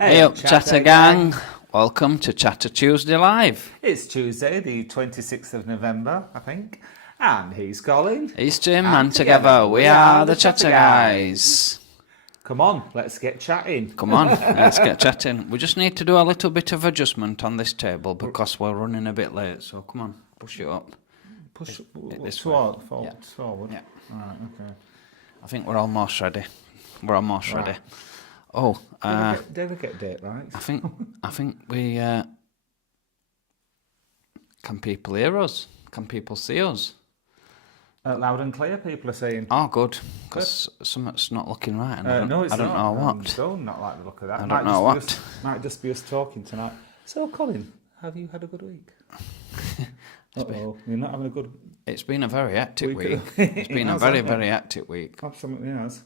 Hey up, Chatter Gang. Welcome to Chatter Tuesday Live. It's Tuesday, the 26th of November, I think. And he's Colin. He's Jim, and together we are the Chatter Guys. Come on, let's get chatting. Come on, let's get chatting. We just need to do a little bit of adjustment on this table because we're running a bit late. So come on, push it up. Push this forward. Yeah. Forward. Yeah. Right, okay. I think we're almost ready. We're almost ready. Oh, did we get date right? I think we can people hear us? Can people see us? Loud and clear, people are saying. Oh, good, because something's not looking right. And I don't not. know what. I'm so not like the look of that. I don't know what. Might just be us talking tonight. So, Colin, have you had a good week? You're not having a good. It's been a very hectic week. It's been a very, very hectic week. Absolutely has.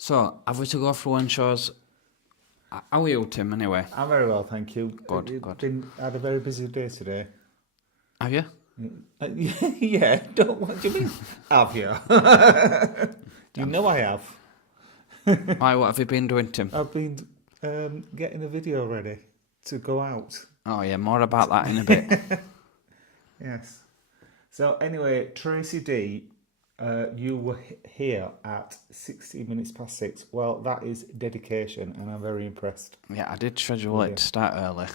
So, have we to go through one shows? How are you, Tim, anyway? I'm very well, thank you. Good. Had a very busy day today. Have you? Yeah, what do you mean? Have you? You know I have. Why, what have you been doing, Tim? I've been getting a video ready to go out. Oh, yeah, more about that in a bit. Yes. So, anyway, Tracy D, you were here at 16 minutes past 6. Well, that is dedication, and I'm very impressed. Yeah, I did schedule it to start early.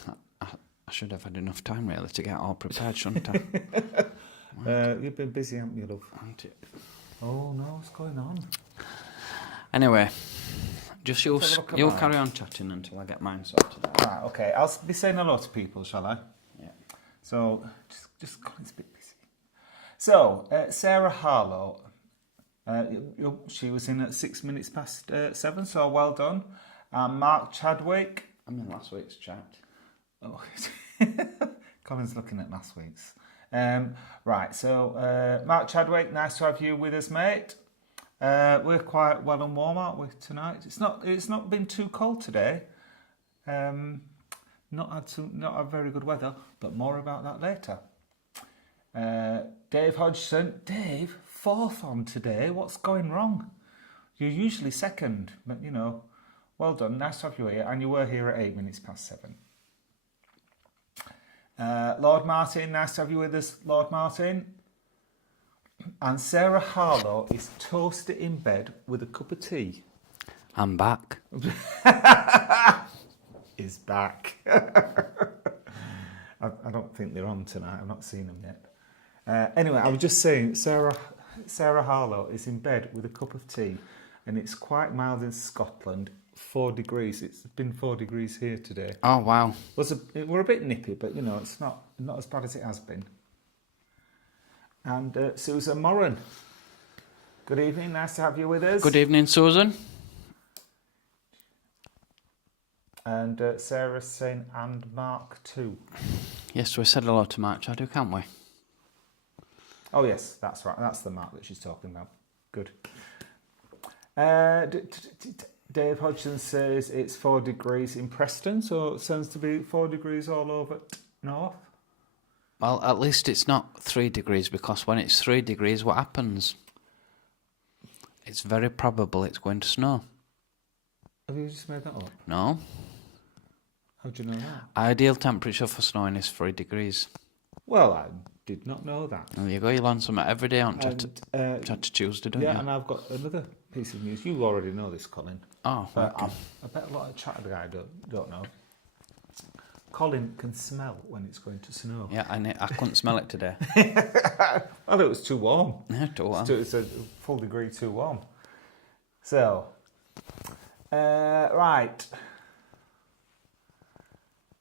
I should have had enough time, really, to get all prepared, shouldn't I? You've been busy, haven't you, love? Haven't it? Oh, no, what's going on? Anyway, just you'll carry on chatting until I get mine sorted out. Right, okay. I'll be saying hello to people, shall I? Yeah. So, just Colin's a bit busy. So, Sarah Harlow, she was in at 6 minutes past 7, so well done. Mark Chadwick. I'm in last week's chat. Oh, Colin's looking at last week's. Right, so Mark Chadwick, nice to have you with us, mate. We're quite well and warm, aren't we, tonight? It's not been too cold today. Not had very good weather, but more about that later. Dave Hodgson. Dave, 4th on today. What's going wrong? You're usually 2nd, but well done. Nice to have you here, and you were here at 8 minutes past 7. Lord Martin, nice to have you with us, Lord Martin. And Sarah Harlow is toasted in bed with a cup of tea. I'm back. Is back. I don't think they're on tonight. I've not seen them yet. Anyway, I was just saying, Sarah Harlow is in bed with a cup of tea, and it's quite mild in Scotland. 4 degrees. It's been 4 degrees here today. Oh, wow. We're a bit nippy, but it's not as bad as it has been. And Susan Moran. Good evening. Nice to have you with us. Good evening, Susan. And Sarah's saying, and Mark too. Yes, we said hello to Mark Chadwick, can't we? Oh, yes, that's right. That's the Mark that she's talking about. Good. Dave Hodgson says it's 4 degrees in Preston, so it sounds to be 4 degrees all over north. Well, at least it's not 3 degrees, because when it's 3 degrees, what happens? It's very probable it's going to snow. Have you just made that up? No. How do you know that? Ideal temperature for snowing is 3 degrees. Well, I did not know that. There you go, you learn something every day on Chatter Tuesday, don't you? Yeah, and I've got another piece of news. You already know this, Colin. Oh, but okay. I bet a lot of Chatter guys don't know. Colin can smell when it's going to snow. Yeah, I couldn't smell it today. Well, it was too warm. Yeah, too warm. It's a full degree too warm. So, right.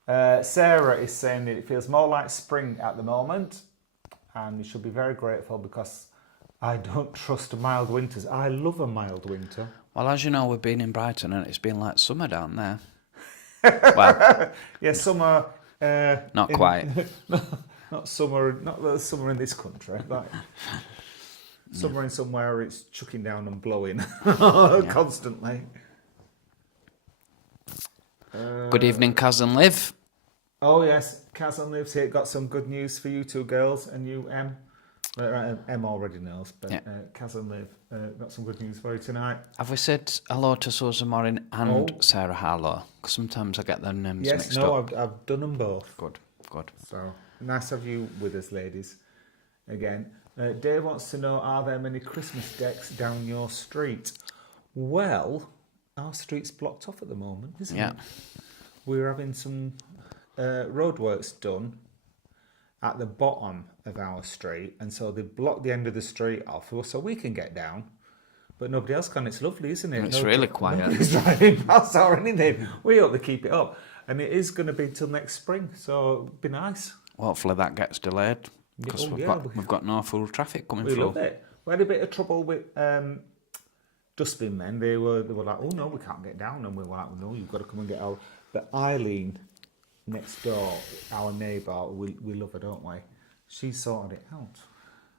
Sarah is saying that it feels more like spring at the moment, and you should be very grateful because I don't trust mild winters. I love a mild winter. Well, as you know, we've been in Brighton and it's been like summer down there. Well, yeah, summer. Not quite. Not summer. Not the summer in this country. Like summer in somewhere it's chucking down and blowing constantly. Good evening, cousin Liv. Oh yes, cousin Liv's here. Got some good news for you two girls and you, Em. Right, Em already knows, but Yeah. Kaz and Liv got some good news for you tonight. Have we said hello to Susan Morin and Oh. Sarah Harlow? 'Cause sometimes I get their names Yes, mixed no, up. I've done them both. Good. So nice to have you with us, ladies. Again, Dave wants to know: are there many Christmas decks down your street? Well, our street's blocked off at the moment, isn't it? We're having some roadworks done at the bottom of our street, and so they blocked the end of the street off so we can get down, but nobody else can. It's lovely, isn't it? It's really quiet. Nobody's driving past or anything. We hope they keep it up, and it is going to be till next spring, so it'll be nice. Hopefully that gets delayed because we've got no full traffic coming We through. love it. We had a bit of trouble with dustbin men. They were like, oh no, we can't get down, and we were like, well, no, you've got to come and get out. But Eileen, next door, our neighbour, we love her, don't we? She sorted it out.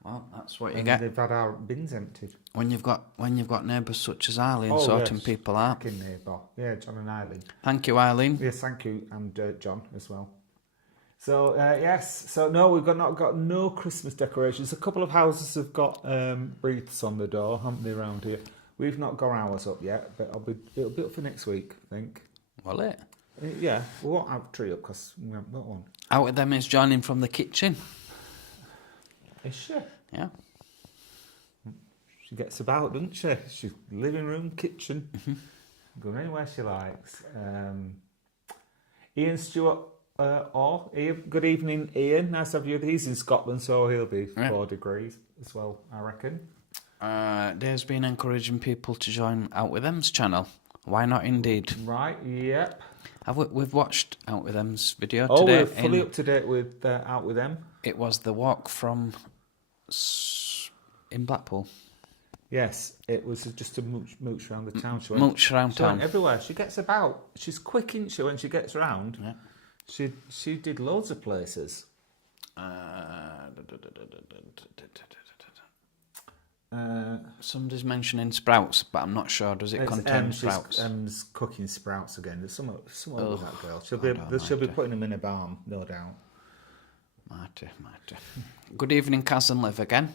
Well, that's what you And get they've had our bins emptied. when you've got neighbours such as Eileen sorting yes. people out. Fucking neighbour. Yeah, John and Eileen. Thank you, Eileen. Yes, thank you, and John as well. So yes, so no, we've not got no Christmas decorations. A couple of houses have got wreaths on the door, haven't they, around here? We've not got ours up yet, but it'll be up for next week, I think. Will it? Yeah, we won't have a tree up because we haven't got one. Out with them is joining from the kitchen. Is she? Yeah. She gets about, doesn't she? She's living room, kitchen, going anywhere she likes. Ian Stewart, Ian, good evening, Ian. Nice to have you. He's in Scotland, so he'll be 4 degrees as well, I reckon. Dave's been encouraging people to join Out With Them's channel. Why not, indeed? Right, yep. We've watched Out With Them's video today. Oh, we're fully up to date with Out With Them. It was the walk from in Blackpool. Yes, it was just a mooch around the town. Mooch around She went town. everywhere. She gets about. She's quick, isn't she, when she gets around? Yeah. She did loads of places. Somebody's mentioning sprouts, but I'm not sure. Does it contain sprouts? She's cooking sprouts again. There's some with that girl. She'll be putting them in a balm, no doubt. Marty. Good evening, Kaz and Liv again.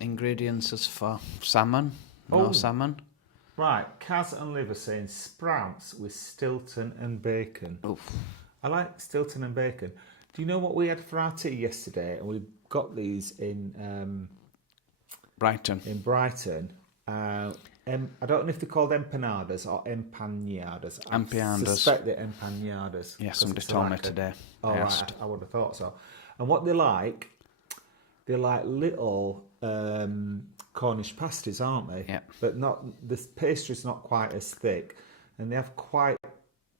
Ingredients as for salmon. No salmon. Right, Kaz and Liv are saying sprouts with Stilton and bacon. Oof. I like Stilton and bacon. Do you know what we had for our tea yesterday? And we got these in Brighton. I don't know if they're called empanadas or empanadas. Empanadas. I suspect they're empanadas. Yeah, somebody told me today. Oh, right, I would have thought so. And what they're like little Cornish pasties, aren't they? Yeah. But the pastry's not quite as thick, and they have quite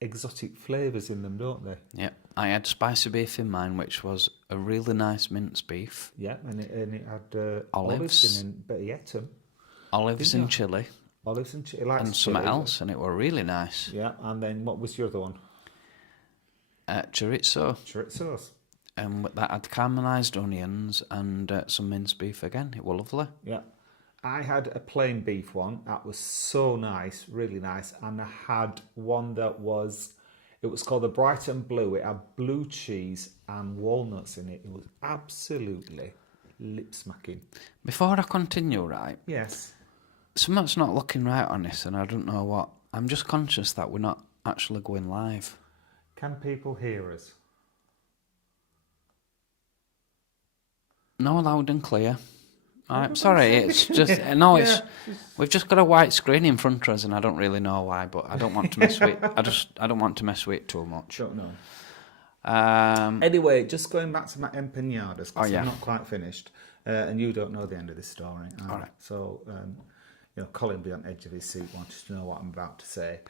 exotic flavours in them, don't they? Yeah, I had spicy beef in mine, which was a really nice mince beef. Yeah, and it had Olives. in it, but he ate them. Olives and chilli. Olives and chili. And something else, and it were really nice. Yeah, and then what was your other one? Chorizo. Chorizos. And that had caramelised onions and some minced beef again. It was lovely. Yeah. I had a plain beef one. That was so nice, really nice. And I had one that was called the Brighton Blue. It had blue cheese and walnuts in it. It was absolutely lip-smacking. Before I continue, right? Yes. Something's not looking right on this, and I don't know what. I'm just conscious that we're not actually going live. Can people hear us? No, loud and clear. I'm sorry, it's just we've just got a white screen in front of us, and I don't really know why, but I don't want to mess with. I don't want to mess with it too much. Don't know. Anyway, just going back to my empanadas because I'm not quite finished, and you don't know the end of this story. All right. So, Colin will be on the edge of his seat, wanting to know what I'm about to say.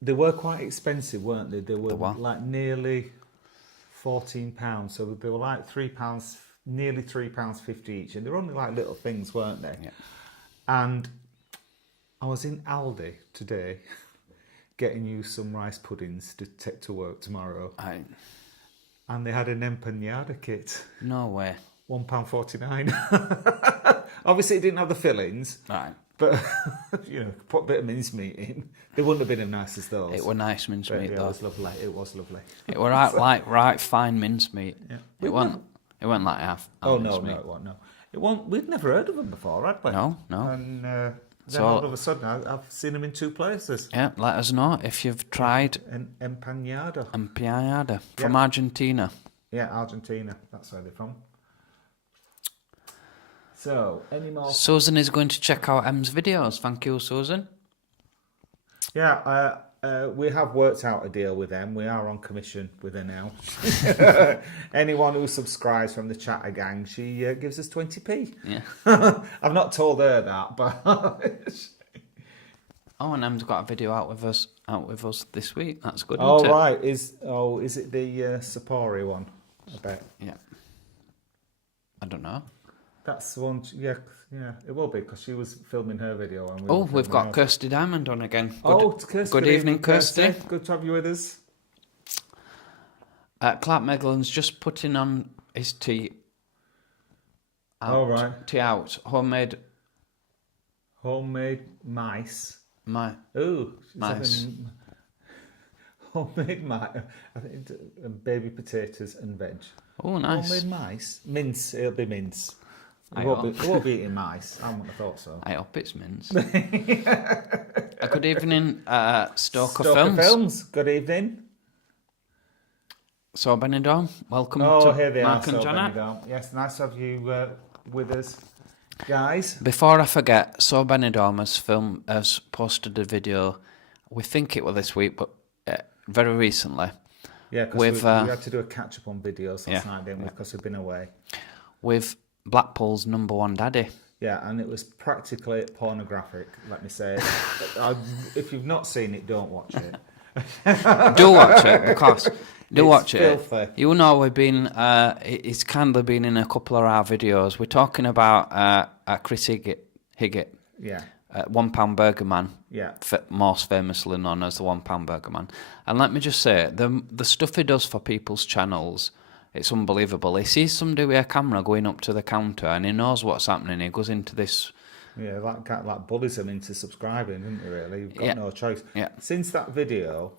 They were quite expensive, weren't they? They were like nearly £14. So they were like £3, nearly £3.50 each, and they were only like little things, weren't they? Yeah. And I was in Aldi today, getting you some rice puddings to take to work tomorrow. And they had an empanada kit. No way. £1.49. Obviously, it didn't have the fillings. Right. But, put a bit of mincemeat in. They wouldn't have been as nice as those. It were nice mincemeat, though. It was lovely. It was lovely. It were right fine mincemeat. Yeah. It wasn't like half no, mincemeat. it wasn't, no. It wasn't, we'd never heard of them before, had we? No. And then all of a sudden, I've seen them in 2 places. Yeah, let us know if you've tried Empanada. from Argentina. Yeah, Argentina. That's where they're from. So, any more? Susan is going to check out Em's videos. Thank you, Susan. Yeah, we have worked out a deal with them. We are on commission with her now. Anyone who subscribes from the Chatter Gang, she gives us 20p. Yeah. I've not told her that, but... and Em's got a video out with us this week. That's good, Oh, isn't it? right. Is it the Sapori one? I bet. Yeah. I don't know. That's the one, yeah, it will be, because she was filming her video. And we've got Kirsty Diamond on again. Kirsty. Good evening, Kirsty. Good to have you with us. Clark Meglin's just putting on his tea out. Oh, right. Tea out. Homemade mice. Mice. Homemade mice. I think baby potatoes and veg. Oh, nice. Homemade mice. Mince. It'll be mince. We won't be eating mice. I wouldn't have thought so. I hope it's mince. Good evening, Stoker Films. Good evening. So Benidorm, welcome to here they Mark are, and Janet. Benidorm. Yes, nice to have you with us, guys. Before I forget, So Benidorm has posted a video. We think it was this week, but very recently. Yeah, because we had to do a catch-up on videos last night, didn't we? Because we've been away. With Blackpool's #1 daddy. Yeah, and it was practically pornographic, let me say. If you've not seen it, don't watch it. Do watch it, because... watch filthy. it. You know, we've been... it's kindly been in a couple of our videos. We're talking about Chris Higgett. Yeah. £1 Burger Man. Yeah. Most famously known as the £1 Burger Man. And let me just say, the stuff he does for people's channels... It's unbelievable. He sees somebody with a camera going up to the counter and he knows what's happening. He goes into this... Yeah, that bullies him into subscribing, didn't he, really? You've got no choice. Yeah. Since that video,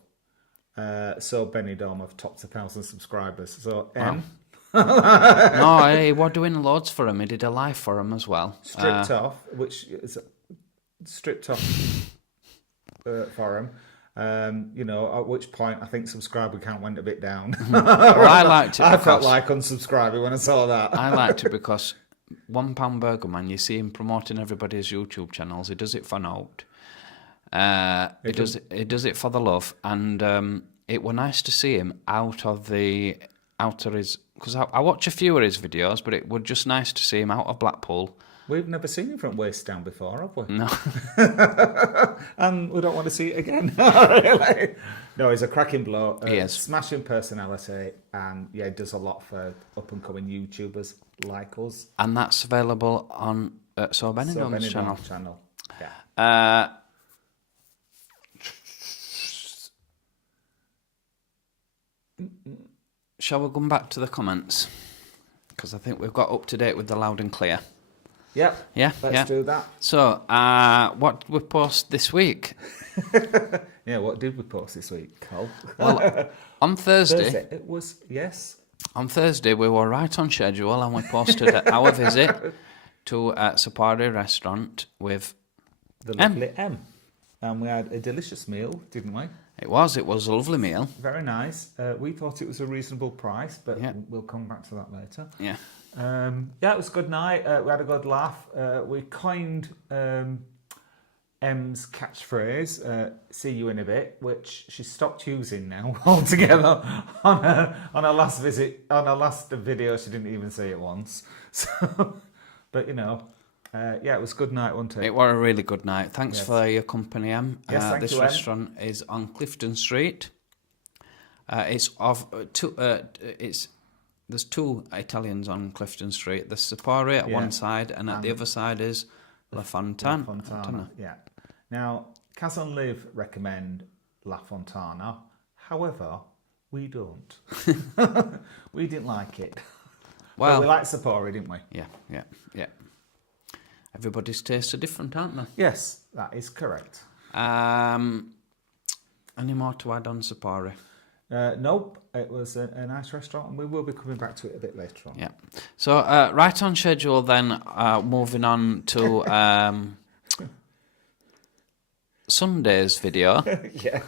So Benidorm have topped 1,000 subscribers. So, Wow. No, he was doing loads for him. He did a live for him as well. Stripped off for him. At which point I think subscriber count went a bit down. Well, I liked it. I felt like unsubscribing when I saw that. I liked it because £1 Burger Man, you see him promoting everybody's YouTube channels. He does it for note. He does it for the love, and it were nice to see him out of his. Because I watch a few of his videos, but it was just nice to see him out of Blackpool. We've never seen him from waist down before, have we? No. And we don't want to see it again. Really? No, he's a cracking bloke. He is. Smashing personality, and he does a lot for up-and-coming YouTubers like us. And that's available on So Benidorm's channel. Yeah. Shall we come back to the comments? Because I think we've got up to date with the loud and clear. Yep. Yeah. Let's do that. So, what did we post this week? Yeah, what did we post this week, Cole? Well, on Thursday. It was, yes. On Thursday, we were right on schedule and we posted our visit to Sapari restaurant with the lovely M. And we had a delicious meal, didn't we? It was a lovely meal. Very nice. We thought it was a reasonable price, but yeah. We'll come back to that later. Yeah. It was a good night. We had a good laugh. We coined M's catchphrase, see you in a bit, which she stopped using now altogether on her last visit. On her last video, she didn't even say it once. So, but it was a good night, wasn't it? It was a really good night. Thanks for your company, Em. Yes, thank this you, restaurant is on Clifton Street. There's two Italians on Clifton Street. There's Sapari at one side, and at the other side is La Fontana. Yeah. Now, Kaz and Liv recommend La Fontana. However, we don't. We didn't like it. Well, we liked Sapari, didn't we? Yeah. everybody's tastes are different, aren't they? Yes, that is correct. Any more to add on Sapori? Nope, it was a nice restaurant, and we will be coming back to it a bit later on. Yeah. So right on schedule then. Moving on to Sunday's video. Yeah,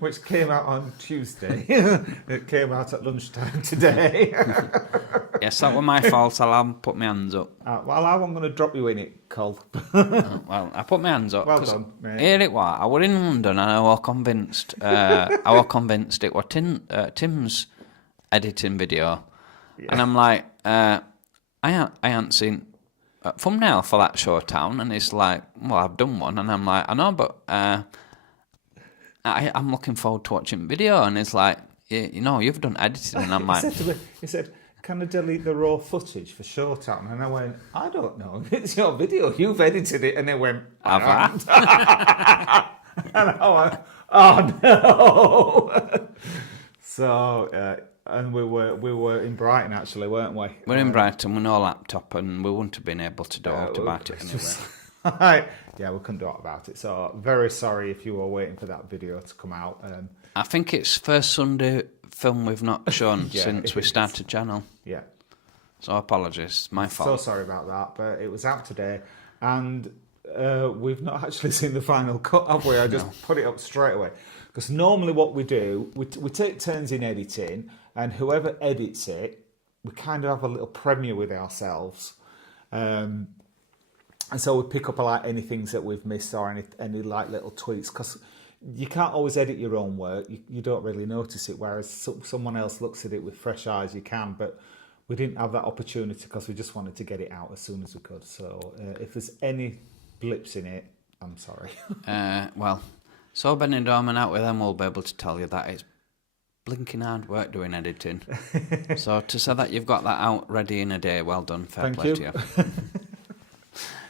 which came out on Tuesday. It came out at lunchtime today. Yes, that was my fault. I'll put my hands up. Well, I'm going to drop you in it, Col. Well, I put my hands up. Well done, mate. Here it was. I were in London and I was convinced. It was Tim's editing video, and I'm like, I ain't seen a thumbnail for that Showtown, and it's like, well, I've done one, and I'm like, I know, but I'm looking forward to watching video, and it's like, you've done editing, and I'm like, he said, can I delete the raw footage for Showtown? And I went, I don't know. It's your video. You've edited it. And they went, have I? And I went, oh no. So, and we were in Brighton actually, weren't we? We're in Brighton with no laptop, and we wouldn't have been able to do out about it anyway. Yeah, we couldn't do it about it. So, very sorry if you were waiting for that video to come out. I think it's first Sunday film we've not shown Yeah, since we started channel. Yeah. So apologies, my So fault. sorry about that, but it was out today, and we've not actually seen the final cut, have we? I just put it up straight away. Because normally what we do, we take turns in editing, and whoever edits it, we kind of have a little premiere with ourselves. And so we pick up like any things that we've missed or any like little tweaks, because you can't always edit your own work. You don't really notice it, whereas someone else looks at it with fresh eyes, you can, but we didn't have that opportunity because we just wanted to get it out as soon as we could. So if there's any blips in it, I'm sorry. Well, so Benidorm and out with them will be able to tell you that it's blinking hard work doing editing. So to say that you've got that out ready in a day, well done, fair Thank play you. to you.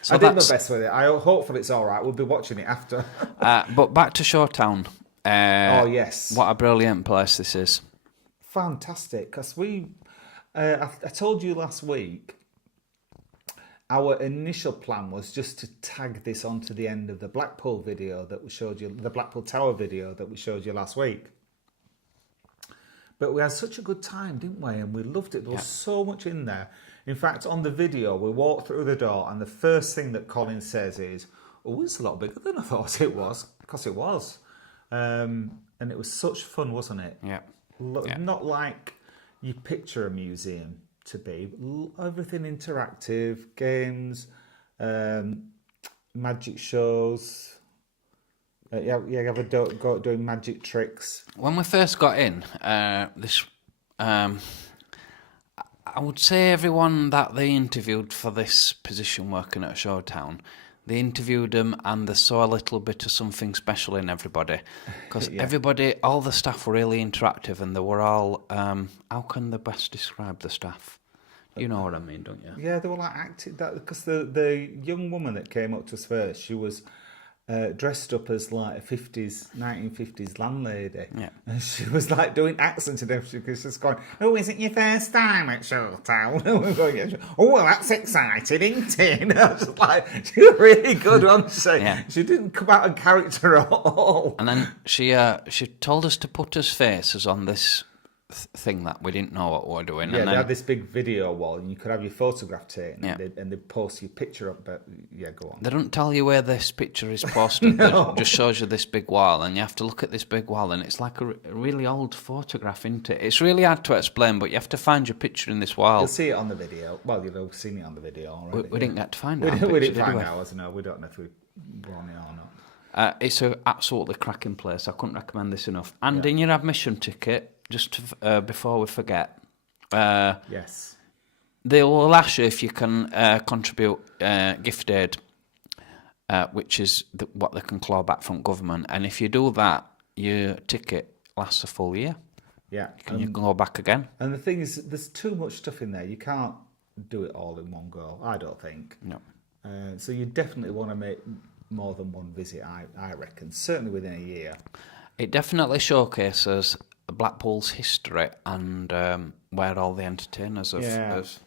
So I did my best with it. Hopefully it's all right. We'll be watching it after. But back to Showtown. Oh, yes. What a brilliant place this is. Fantastic. Because I told you last week, our initial plan was just to tag this onto the end of the Blackpool video that we showed you, the Blackpool Tower video that we showed you last week. But we had such a good time, didn't we? And we loved it. There was so much in there. In fact, on the video, we walked through the door, and the first thing that Colin says is, "Oh, it's a lot bigger than I thought it was," because it was. And it was such fun, wasn't it? Yeah. Not like you picture a museum to be. Everything interactive, games, magic shows. You have a go doing magic tricks. When we first got in, I would say everyone that they interviewed for this position working at Showtown, they interviewed them and they saw a little bit of something special in everybody. Because everybody, all the staff were really interactive, and they were all, how can they best describe the staff? You know what I mean, don't you? Yeah, they were like acting that, because the young woman that came up to us first, she was dressed up as like a 1950s landlady. Yeah. And she was like doing accents and everything, because she's going, "Oh, is it your first time at Showtown?" And we're going, "Yeah." "Oh, well, that's exciting, isn't it?" And I was like, she was really good, wasn't she? Yeah. She didn't come out of character at all. And then she told us to put us faces on this thing that we didn't know what we were doing. Yeah, and they had this big video wall, and you could have your photograph taken, and they'd post your picture up, but go on. They don't tell you where this picture is posted. No. It just shows you this big wall, and you have to look at this big wall, and it's like a really old photograph, isn't it? It's really hard to explain, but you have to find your picture in this wall. You'll see it on the video. Well, you've all seen it on the video already. We didn't get to find it. We didn't find out, no. We don't know if we were on it or not. It's an absolutely cracking place. I couldn't recommend this enough. And in your admission ticket, just before we forget, yes, they will ask you if you can contribute gift aid, which is what they can claw back from government. And if you do that, your ticket lasts a full year. Yeah, you can go back again. And the thing is, there's too much stuff in there. You can't do it all in one go, I don't think. No. So you definitely want to make more than one visit, I reckon. Certainly within a year. It definitely showcases Blackpool's history and where all the entertainers have.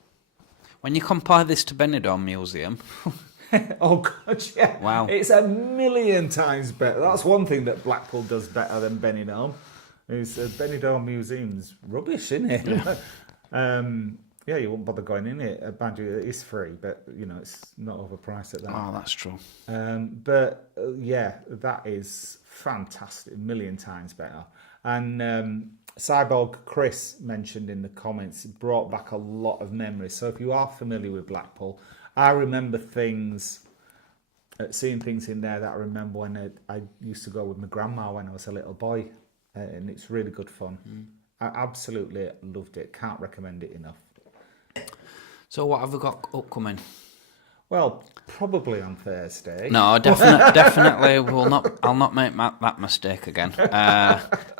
When you compare this to Benidorm Museum, Oh, God, yeah. Wow. It's a million times better. That's one thing that Blackpool does better than Benidorm. Is Benidorm Museum's rubbish, isn't it? Yeah, you won't bother going in it. Mind you, it is free, but, you know, it's not overpriced at that. oh, that's true. Yeah, that is fantastic. A million times better. And Cyborg Chris mentioned in the comments, it brought back a lot of memories. So if you are familiar with Blackpool, I remember things, seeing things in there that I remember when I used to go with my grandma when I was a little boy. And it's really good fun. I absolutely loved it. Can't recommend it enough. So what have we got upcoming? Well, probably on Thursday. No, definitely will not. I'll not make that mistake again.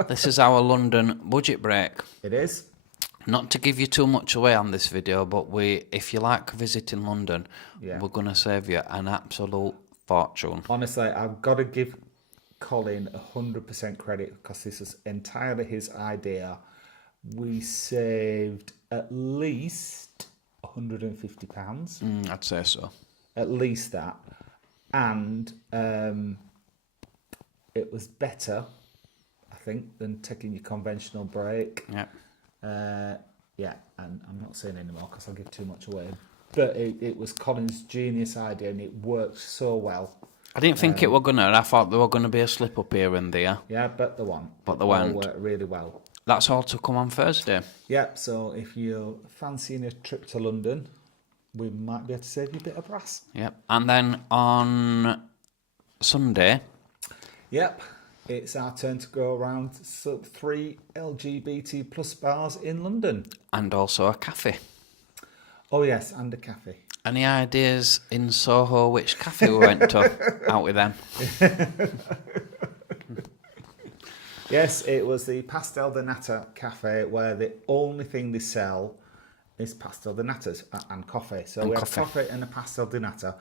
This is our London budget break. It is. Not to give you too much away on this video, but if you like visiting London, we're going to save you an absolute fortune. Honestly, I've got to give Colin 100% credit because this is entirely his idea. We saved at least £150. I'd say so. At least that. And it was better, I think, than taking your conventional break. Yeah. And I'm not saying anymore because I'll give too much away. But it was Colin's genius idea and it worked so well. I didn't think it were going to. I thought there were going to be a slip up here and there. Yeah, but there weren't. But there It all weren't. worked really well. That's all to come on Thursday. Yep, so if you're fancying a trip to London, we might be able to save you a bit of brass. Yep. And then on Sunday, Yep, it's our turn to go around 3 LGBT plus bars in London. and also a cafe. Oh yes, and a cafe. Any ideas in Soho which cafe we went to out with them? Yes, it was the Pastel de Nata cafe where the only thing they sell is pastel de natas and coffee. So And we coffee. had coffee and a pastel de nata.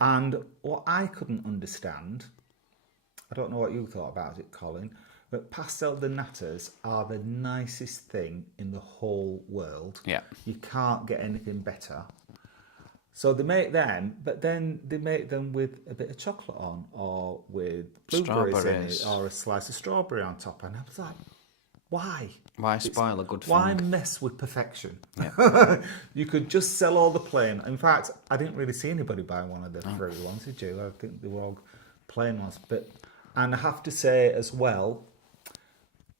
And what I couldn't understand, I don't know what you thought about it, Colin, but pastel de natas are the nicest thing in the whole world. Yeah. You can't get anything better. So they make them, but then they make them with a bit of chocolate on or with blueberries in it Strawberries. or a slice of strawberry on top. And I was like, why? Why spoil a good thing? Why mess with perfection? Yeah. You could just sell all the plain. In fact, I didn't really see anybody buy one of the fruity ones, did you? I think they were all plain ones. And I have to say as well,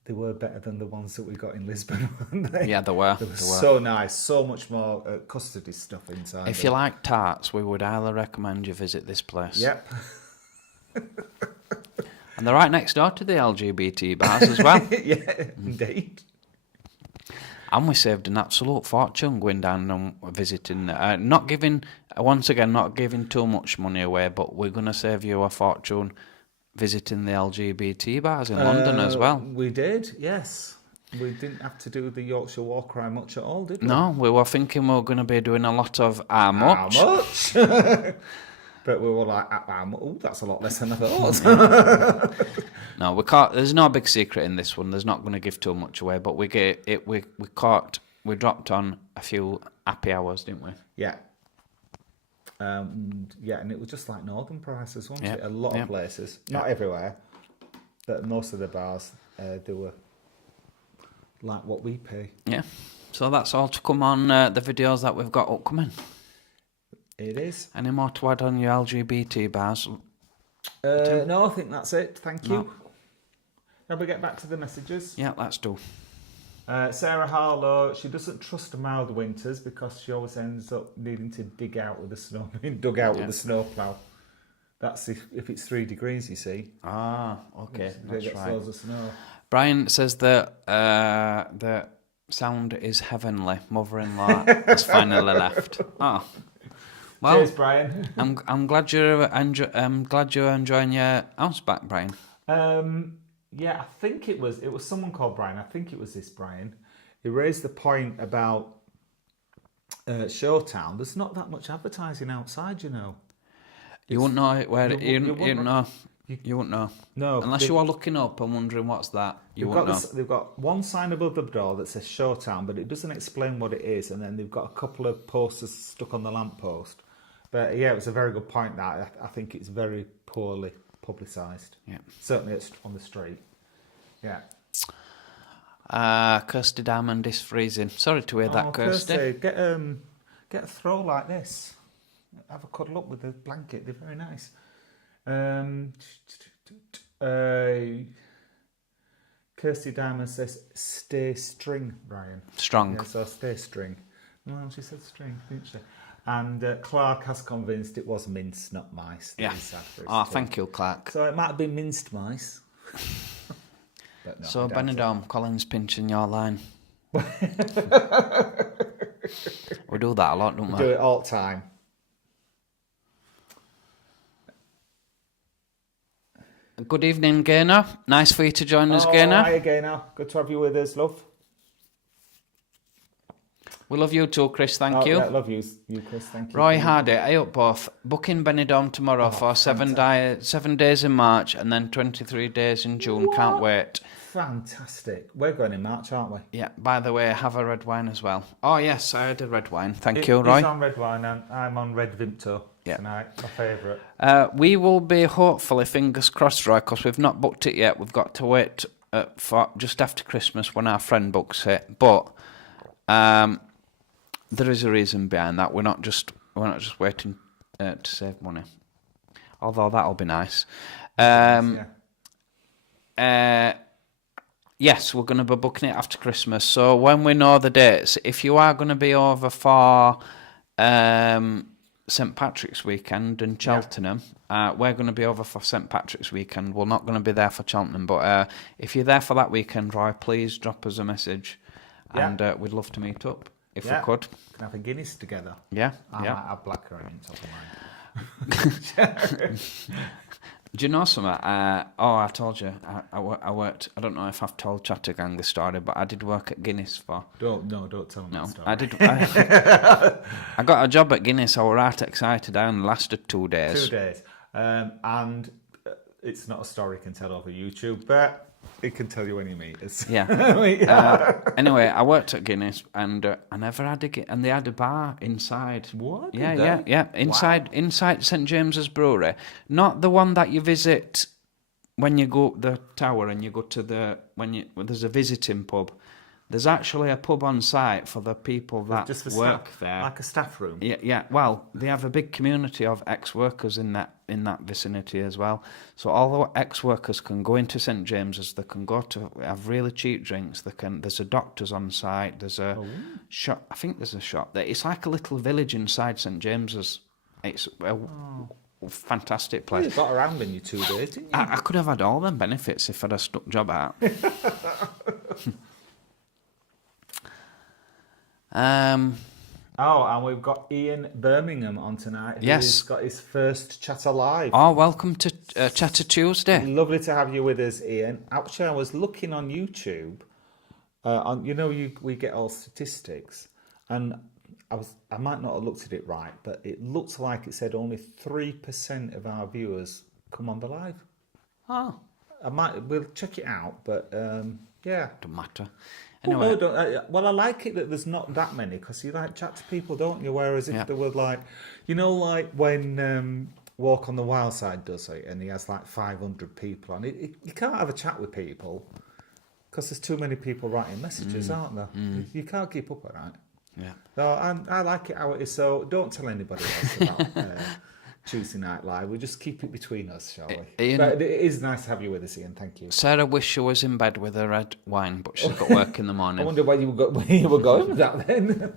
they were better than the ones that we got in Lisbon, weren't they? Yeah, they were. They were so nice. So much more custardy stuff inside. If you like tarts, we would highly recommend you visit this place. Yep. And they're right next door to the LGBT bars as well. Yeah, indeed. And we saved an absolute fortune going down and visiting. Not giving too much money away, but we're going to save you a fortune visiting the LGBT bars in London as well. We did, yes. We didn't have to do the Yorkshire War Cry much at all, did we? No, we were thinking we were going to be doing a lot of how much. How much? But we were like, oh, that's a lot less than I thought. No, we can't. There's no big secret in this one. There's not going to give too much away, but we dropped on a few happy hours, didn't we? Yeah. And it was just like Northern prices, wasn't it? A lot of places, not everywhere, but most of the bars, they were like what we pay. Yeah. So that's all to come on the videos that we've got upcoming. It is. Any more to add on your LGBT bars? No, I think that's it. Thank you. No. Shall we get back to the messages? Yeah, let's do. Sarah Harlow, she doesn't trust mild winters because she always ends up needing to dig out with the snow, dug out with the snowplow. That's if it's 3 degrees, you see. Ah, okay, that's right. Loads of snow. Brian says that the sound is heavenly. Mother-in-law has finally left. Oh, well. Cheers, Brian. I'm glad you're enjoying your house back, Brian. Yeah, I think it was someone called Brian. I think it was this Brian. He raised the point about Showtown. There's not that much advertising outside, you know. You wouldn't know where you know. You wouldn't know. No. Unless you are looking up and wondering what's that, you wouldn't know. They've got one sign above the door that says Showtown, but it doesn't explain what it is. And then they've got a couple of posters stuck on the lamppost. But yeah, it was a very good point. That I think it's very poorly publicised. Yeah. Certainly it's on the street. Yeah. Kirsty Diamond is freezing. Sorry to hear that, Kirsty. Get a throw like this. Have a cuddle up with the blanket. They're very nice. Kirsty Diamond says, "Stay string, Brian." Strong. Yeah, so stay string. Well, she said string, didn't she? And Clark has convinced it was mince, not mice. Yeah. Thank you, Clark. So it might have been minced mice. But no, So Benidorm, Colin's pinching your line. We do that a lot, don't we? Do it all the time. Good evening, Gaynor. Nice for you to join us, Gaynor. Hi, Gaynor. Good to have you with us, love. We love you too, Chris. Thank you. Yeah, love you, Chris. Thank you. Roy Hardy, I up both. Booking Benidorm tomorrow for 7 days in March and then 23 days in June. What? Can't wait. Fantastic. We're going in March, aren't we? Yeah, by the way, have a red wine as well. Oh, yes, I had a red wine. Thank you, Roy. He's on red wine and I'm on red Vimto tonight. My favourite. We will be, hopefully, fingers crossed, Roy, because we've not booked it yet. We've got to wait for just after Christmas when our friend books it. But there is a reason behind that. We're not just waiting to save money. Although that'll be nice. Yes, we're going to be booking it after Christmas. So when we know the dates, if you are going to be over for St Patrick's weekend in Cheltenham, we're going to be over for St Patrick's weekend. We're not going to be there for Cheltenham, but if you're there for that weekend, Roy, please drop us a message, and we'd love to meet up if we could. Can have a Guinness together. Yeah, I might have blackcurrant on top of mine. Do you know something? I told you. I worked. I don't know if I've told Chattergang the story, but I did work at Guinness for. Don't tell them that story. I did. I got a job at Guinness. I was right excited. I only lasted 2 days. 2 days, and it's not a story you can tell over YouTube, but it can tell you when you meet us. Yeah. Anyway, I worked at Guinness, and I never had and they had a bar inside. What? Yeah. Inside St James's Brewery, not the one that you visit when you go the tower and you go to there's a visiting pub. There's actually a pub on site for the people that work there, like a staff room. Yeah. Well, they have a big community of ex-workers in that vicinity as well. So although ex-workers can go into St James's, they can go to have really cheap drinks. There's a doctor's on site. There's a shop. I think there's a shop there. It's like a little village inside St James's. It's a fantastic place. You got around in your 2 days, didn't you? I could have had all them benefits if I'd have stuck job out. And we've got Ian Birmingham on tonight. He's got his first Chatter Live. Oh, welcome to Chatter Tuesday. Lovely to have you with us, Ian. Actually, I was looking on YouTube. We get all statistics, and I might not have looked at it right, but it looks like it said only 3% of our viewers come on the live. Oh, we'll check it out, but yeah, don't matter. Anyway. Well, I like it that there's not that many, because you like chat to people, don't you? Whereas if there were like when Walk on the Wild Side does it and he has like 500 people on it, you can't have a chat with people because there's too many people writing messages, aren't there? You can't keep up with that. Yeah. So I like it how it is. So don't tell anybody else about Tuesday Night Live. We'll just keep it between us, shall we? Ian, but it is nice to have you with us, Ian. Thank you. Sarah wished she was in bed with a red wine, but she's got work in the morning. I wonder where you were going with that then.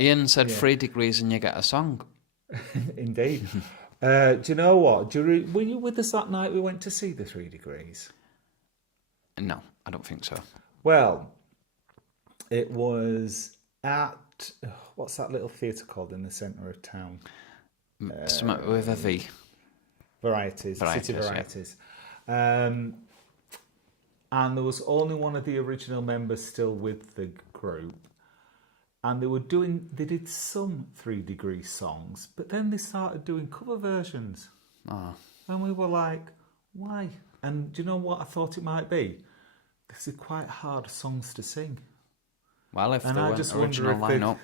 Ian said 3 degrees and you get a song. Indeed. Do you know what? Were you with us that night we went to see the 3 degrees? No, I don't think so. Well, it was at, what's that little theatre called in the centre of town? With a V. Varieties, City Varieties. Yeah. And there was only one of the original members still with the group. And they did some 3 Degrees songs, but then they started doing cover versions. Oh. And we were like, why? And do you know what I thought it might be? Because they're quite hard songs to sing. Well, if And there I weren't just original wonder if lineup.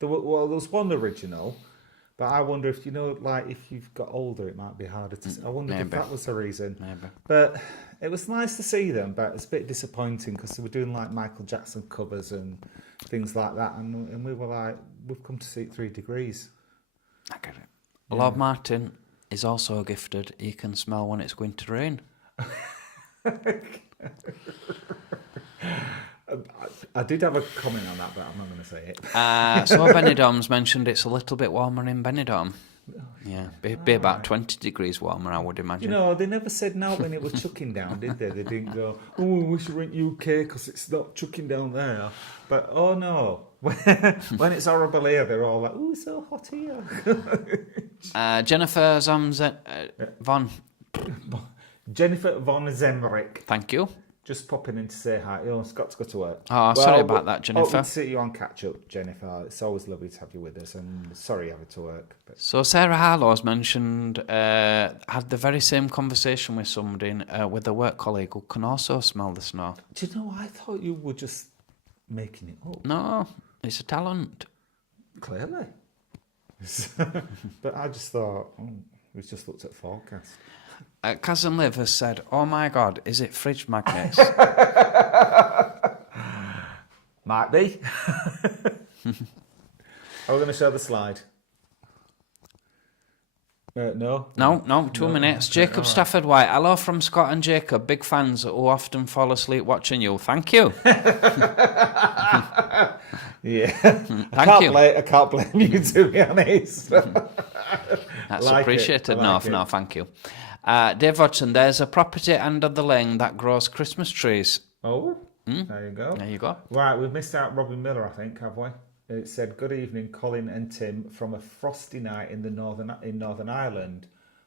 well, there was one original, but I wonder if, like if you've got older, it might be harder to sing. I wondered if Maybe. that was the reason. Maybe. But it was nice to see them, but it's a bit disappointing because they were doing like Michael Jackson covers and things like that. And we were like, we've come to see 3 Degrees. I get it. Lord Martin is also gifted. He can smell when it's going to rain. I did have a comment on that, but I'm not going to say it. So Benidorm's mentioned it's a little bit warmer in Benidorm. Yeah, be about 20 degrees warmer, I would imagine. They never said no when it was chucking down, did they? They didn't go, oh, we should rent UK because it's not chucking down there. But, oh no, when it's horrible here, they're all like, oh, it's so hot here. Jennifer Jennifer von Zemrick. Thank you. Just popping in to say hi. It's got to go to work. Oh, sorry about that, Jennifer. Good to see you on catch up, Jennifer. It's always lovely to have you with us, and sorry you having to work. But... So Sarah Harlow's mentioned had the very same conversation with somebody with a work colleague who can also smell the snow. Do you know? I thought you were just making it up. No, it's a talent. Clearly. But I just thought, we just looked at forecast. Cousin Liv has said, oh my God, is it fridge magnets? Might be. Are we going to show the slide? No. No, 2 minutes. Okay, Jacob Stafford White. Hello from Scott and Jacob. Big fans who often fall asleep watching you. Thank you. Yeah. Thank you. I can't blame you, to be honest. That's appreciated. No, thank you. Dave Hodgson, there's a property under the lane that grows Christmas trees. Oh, there you go. There you go. Right, we've missed out Robin Miller, I think, have we? It said, good evening, Colin and Tim, from a frosty night in Northern Ireland.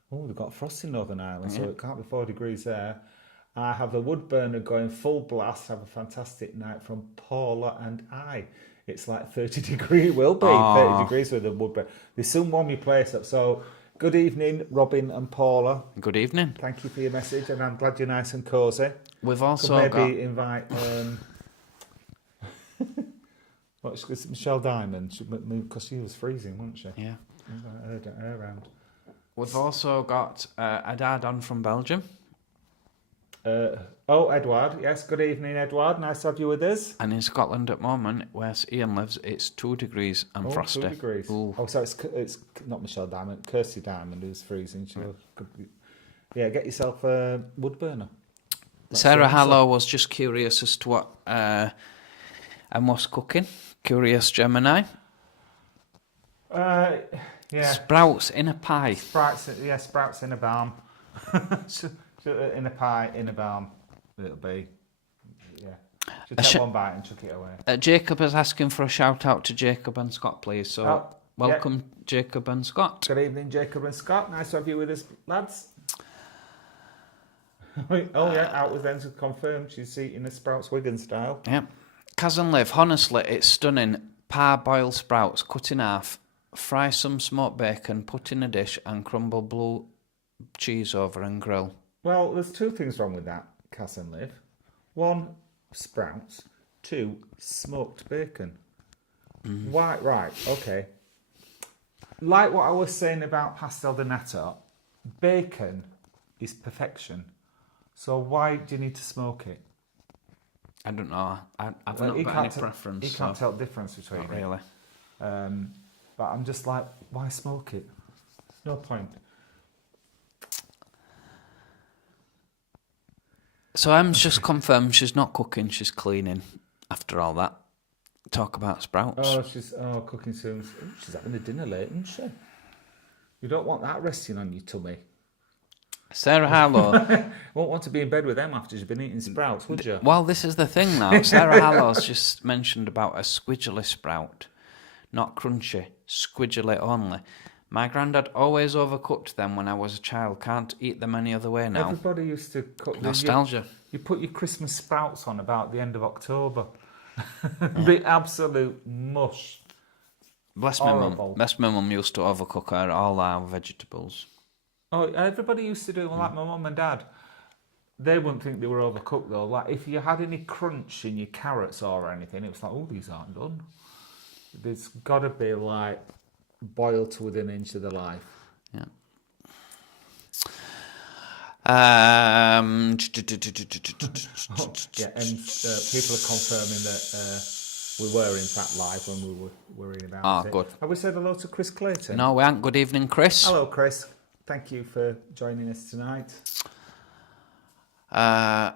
Oh, we've got frost in Northern Ireland, so it can't be 4 degrees there. I have the wood burner going full blast. Have a fantastic night from Paula and I. It's like 30 degrees, will be 30 degrees with the wood burner. They soon warm your place up, so... Good evening, Robin and Paula. Good evening. Thank you for your message, and I'm glad you're nice and cosy. We've also maybe invite what's Michelle Diamond, because she was freezing, wasn't she? Yeah. I heard her around. We've also got a dad on from Belgium. Edward. Yes, good evening, Edward. Nice to have you with us. And in Scotland at the moment, where Ian lives, it's 2 degrees and frosty. 2 degrees. Ooh. Oh, so it's not Michelle Diamond, Kirsty Diamond who's freezing. Get yourself a wood burner. Sarah Hallow was just curious as to what and what's cooking. Curious Gemini. Yeah. Sprouts in a pie. Sprouts in a balm. In a pie, in a balm, it'll be. Yeah. Should take one bite and chuck it away. Jacob is asking for a shout out to Jacob and Scott, please. So welcome, Jacob and Scott. Good evening, Jacob and Scott. Nice to have you with us, lads. Out with them to confirm she's eating a Sprouts Wigan style. Yeah. Cousin Liv, honestly, it's stunning. Parboiled sprouts, cut in half, fry some smoked bacon, put in a dish, and crumble blue cheese over and grill. Well, there's 2 things wrong with that, Cass and Liv. 1, sprouts. 2, smoked bacon. Why? Right, okay. Like what I was saying about pastel de nata, bacon is perfection. So why do you need to smoke it? I don't know. I've not got any preference. You can't tell the difference between not really. But I'm just like, why smoke it? There's no point. So Em's just confirmed she's not cooking, she's cleaning after all that. Talk about sprouts. Oh, she's cooking soon. She's having a dinner late, isn't she? You don't want that resting on your tummy. Sarah Harlow. Won't want to be in bed with them after she's been eating sprouts, would you? Well, this is the thing now. Sarah Harlow's just mentioned about a squidgely sprout. Not crunchy, squidgely only. My granddad always overcooked them when I was a child. Can't eat them any other way now. Everybody used to cook them. Nostalgia. You put your Christmas sprouts on about the end of October. The absolute mush. Bless my mum. Bless my mum used to overcook all our vegetables. Oh, everybody used to do like my mum and dad. They wouldn't think they were overcooked though. Like if you had any crunch in your carrots or anything, it was like, oh, these aren't done. There's got to be like boiled to within an inch of the life. Yeah. Yeah, and people are confirming that we were in fact live when we were worrying about it. Good. Have we said hello to Chris Clayton? No, we aren't. Good evening, Chris. Hello, Chris. Thank you for joining us tonight.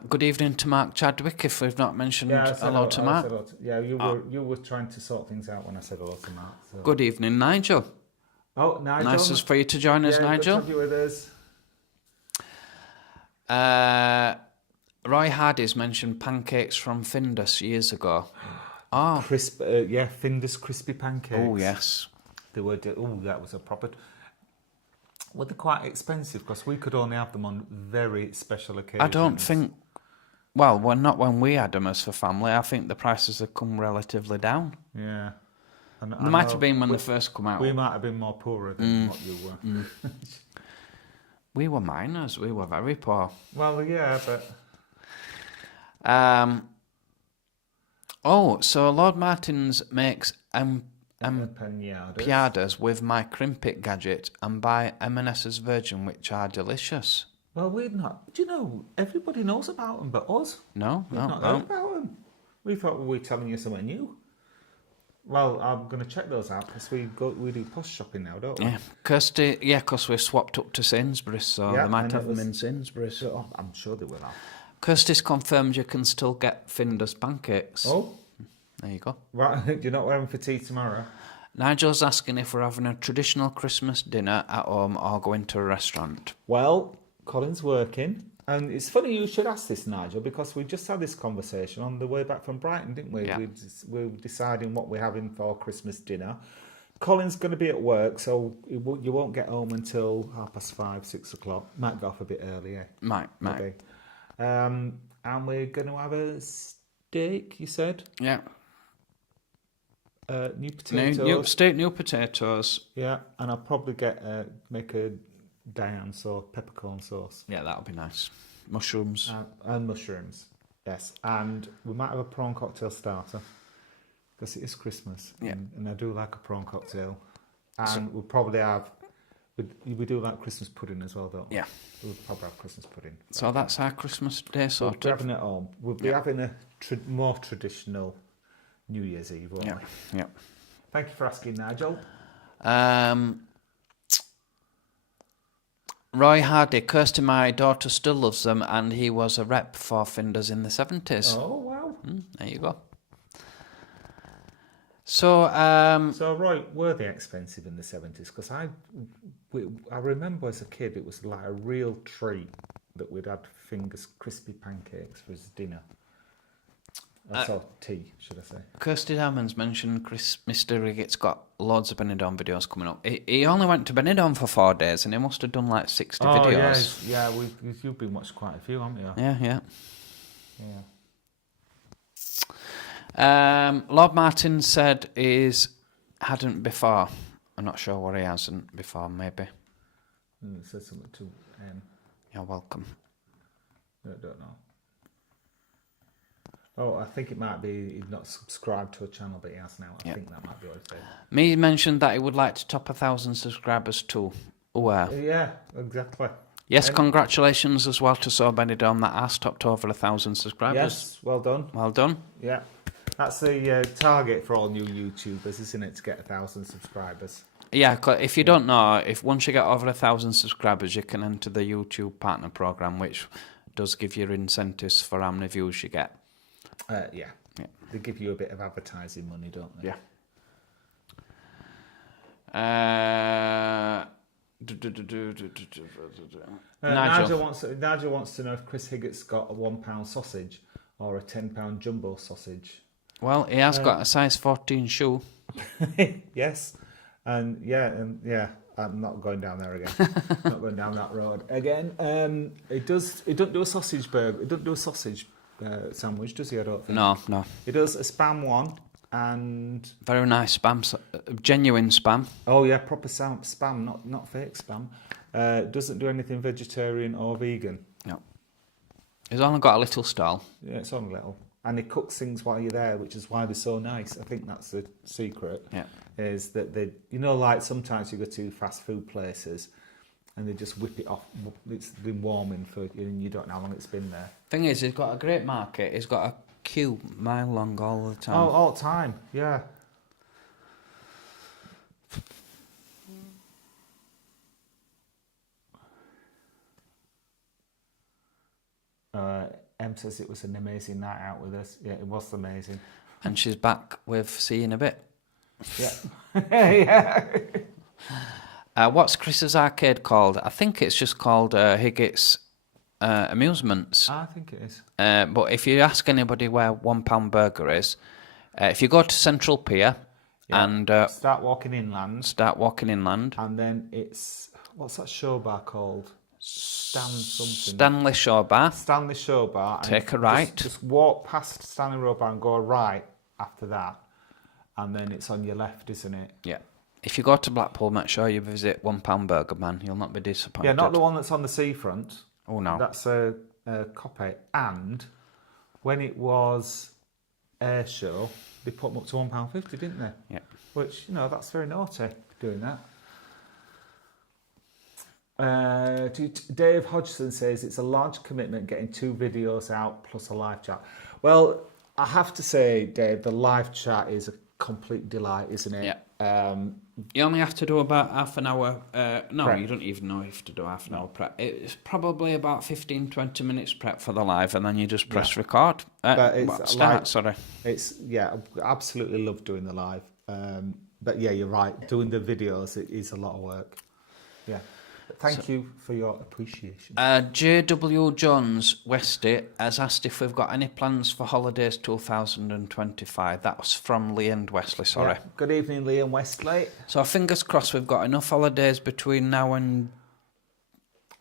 Good evening to Mark Chadwick, if we've not mentioned hello to Mark. You were trying to sort things out when I said hello to Mark. So. Good evening, Nigel. Oh, Nigel. Nice for you to join us, Nigel. Good to have you with us. Roy Hardy's mentioned pancakes from Findus years ago. Oh, Crisp, Findus crispy pancakes. Oh, yes. They were. That was a proper. Well, they're quite expensive because we could only have them on very special occasions. I don't think. Well, not when we had them as for family. I think the prices have come relatively down. Yeah. They might have been when they first come out. We might have been more poorer than what you were. We were miners. We were very poor. Well, yeah, but. So Lord Martin's makes Empanadas piadas with my crimpet gadget and buy M&S's Virgin, which are delicious. Well, we're not. Do you know, everybody knows about them but us. No, We've not heard about them. We thought we were telling you something new. Well, I'm going to check those out because we do post shopping now, don't we? Yeah, Kirsty, because we've swapped up to Sainsbury's, so they might have them in Sainsbury's. Oh, I'm sure they will have. Kirsty's confirmed you can still get Findus pancakes. Oh. There you go. Right, you're not wearing for tea tomorrow? Nigel's asking if we're having a traditional Christmas dinner at home or going to a restaurant. Well, Colin's working. And it's funny you should ask this, Nigel, because we just had this conversation on the way back from Brighton, didn't we? Yeah. We were deciding what we're having for Christmas dinner. Colin's going to be at work, so you won't get home until 5:30, 6 o'clock. Might go off a bit earlier. Might. And we're going to have a steak, you said? Yeah. New potatoes. New steak, new potatoes. Yeah, and I'll probably make a Diane sauce, peppercorn sauce. Yeah, that'll be nice. Mushrooms. And mushrooms, yes. And we might have a prawn cocktail starter because it is Christmas. Yeah. And I do like a prawn cocktail. And we'll probably have... We do like Christmas pudding as well, don't we? Yeah. We'll probably have Christmas pudding. So that's our Christmas day sorted. We'll be having it at home. We'll be having a more traditional New Year's Eve, won't we? Yeah. Thank you for asking, Nigel. Roy Hardy, Kirsty, my daughter, still loves them, and he was a rep for Findus in the 70s. Oh, wow. There you go. So, Roy, were they expensive in the 70s? Because I remember as a kid, it was like a real treat that we'd had crispy pancakes for his dinner. Tea, should I say. Kirsty Diamond's mentioned Mr. Riggett's got loads of Benidorm videos coming up. He only went to Benidorm for 4 days and he must have done like 60 videos. Yeah, you've been watching quite a few, haven't you? Yeah. Lord Martin said hadn't before. I'm not sure what he hasn't before, maybe. It says something to You're welcome. I don't know. Oh, I think it might be he's not subscribed to a channel, but he has now. I think that might be what it said. Me mentioned that he would like to top 1,000 subscribers too. Yeah, exactly. Yes, congratulations as well to So Benidorm that has topped over 1,000 subscribers. Yes, well done. Well done. Yeah. That's the target for all new YouTubers, isn't it, to get 1,000 subscribers? Yeah, if you don't know, once you get over 1,000 subscribers, you can enter the YouTube Partner Program, which does give you incentives for how many views you get. Yeah. They give you a bit of advertising money, don't they? Yeah. Nigel wants to know if Chris Higgett's got a £1 sausage or a £10 jumbo sausage. Well, he has got a size 14 shoe. Yes. And I'm not going down there again. Not going down that road again. It don't do a sausage burger. It doesn't do a sausage sandwich, does he? I don't think. No. It does a spam one, and Very nice spam, genuine spam. oh yeah, proper spam, not fake spam. Doesn't do anything vegetarian or vegan. No. He's only got a little stall. Yeah, it's only little. And he cooks things while you're there, which is why they're so nice. I think that's the secret. Yeah. Is that they, you know, like sometimes you go to fast food places and they just whip it off. It's been warming for you and you don't know how long it's been there. Thing is, he's got a great market. He's got a queue mile long all the time. Oh, all the time, yeah. Em says it was an amazing night out with us. Yeah, it was amazing. And she's back with See You in a Bit. Yeah. Yeah. What's Chris's arcade called? I think it's just called Higgett's Amusements. I think it is. But if you ask anybody where £1 Burger is, if you go to Central Pier and start walking inland. And then it's, what's that show bar called? Stanley Show Bar. Stanley Show Bar. Take a right. Just walk past Stanley Row Bar and go right after that. And then it's on your left, isn't it? Yeah. If you go to Blackpool, make sure you visit £1 Burger Man. You'll not be disappointed. Yeah, not the one that's on the seafront. Oh, no. That's a copy. And when it was air show, they put them up to £1.50, didn't they? Yeah. Which, you know, that's very naughty, doing that. Dave Hodgson says it's a large commitment getting 2 videos out plus a live chat. Well, I have to say, Dave, the live chat is a complete delight, isn't it? Yeah. You only have to do about half an hour. No, prep. You don't even know you have to do half an hour prep. It's probably about 15-20 minutes prep for the live, and then you just press record. But it's Sorry. It's I absolutely love doing the live. But yeah, you're right. Doing the videos it is a lot of work. Yeah. Thank you for your appreciation. JW Jones Westy has asked if we've got any plans for holidays 2025. That was from Lee and Wesley, sorry. Yeah. Good evening, Lee and Wesley. So fingers crossed we've got enough holidays between now and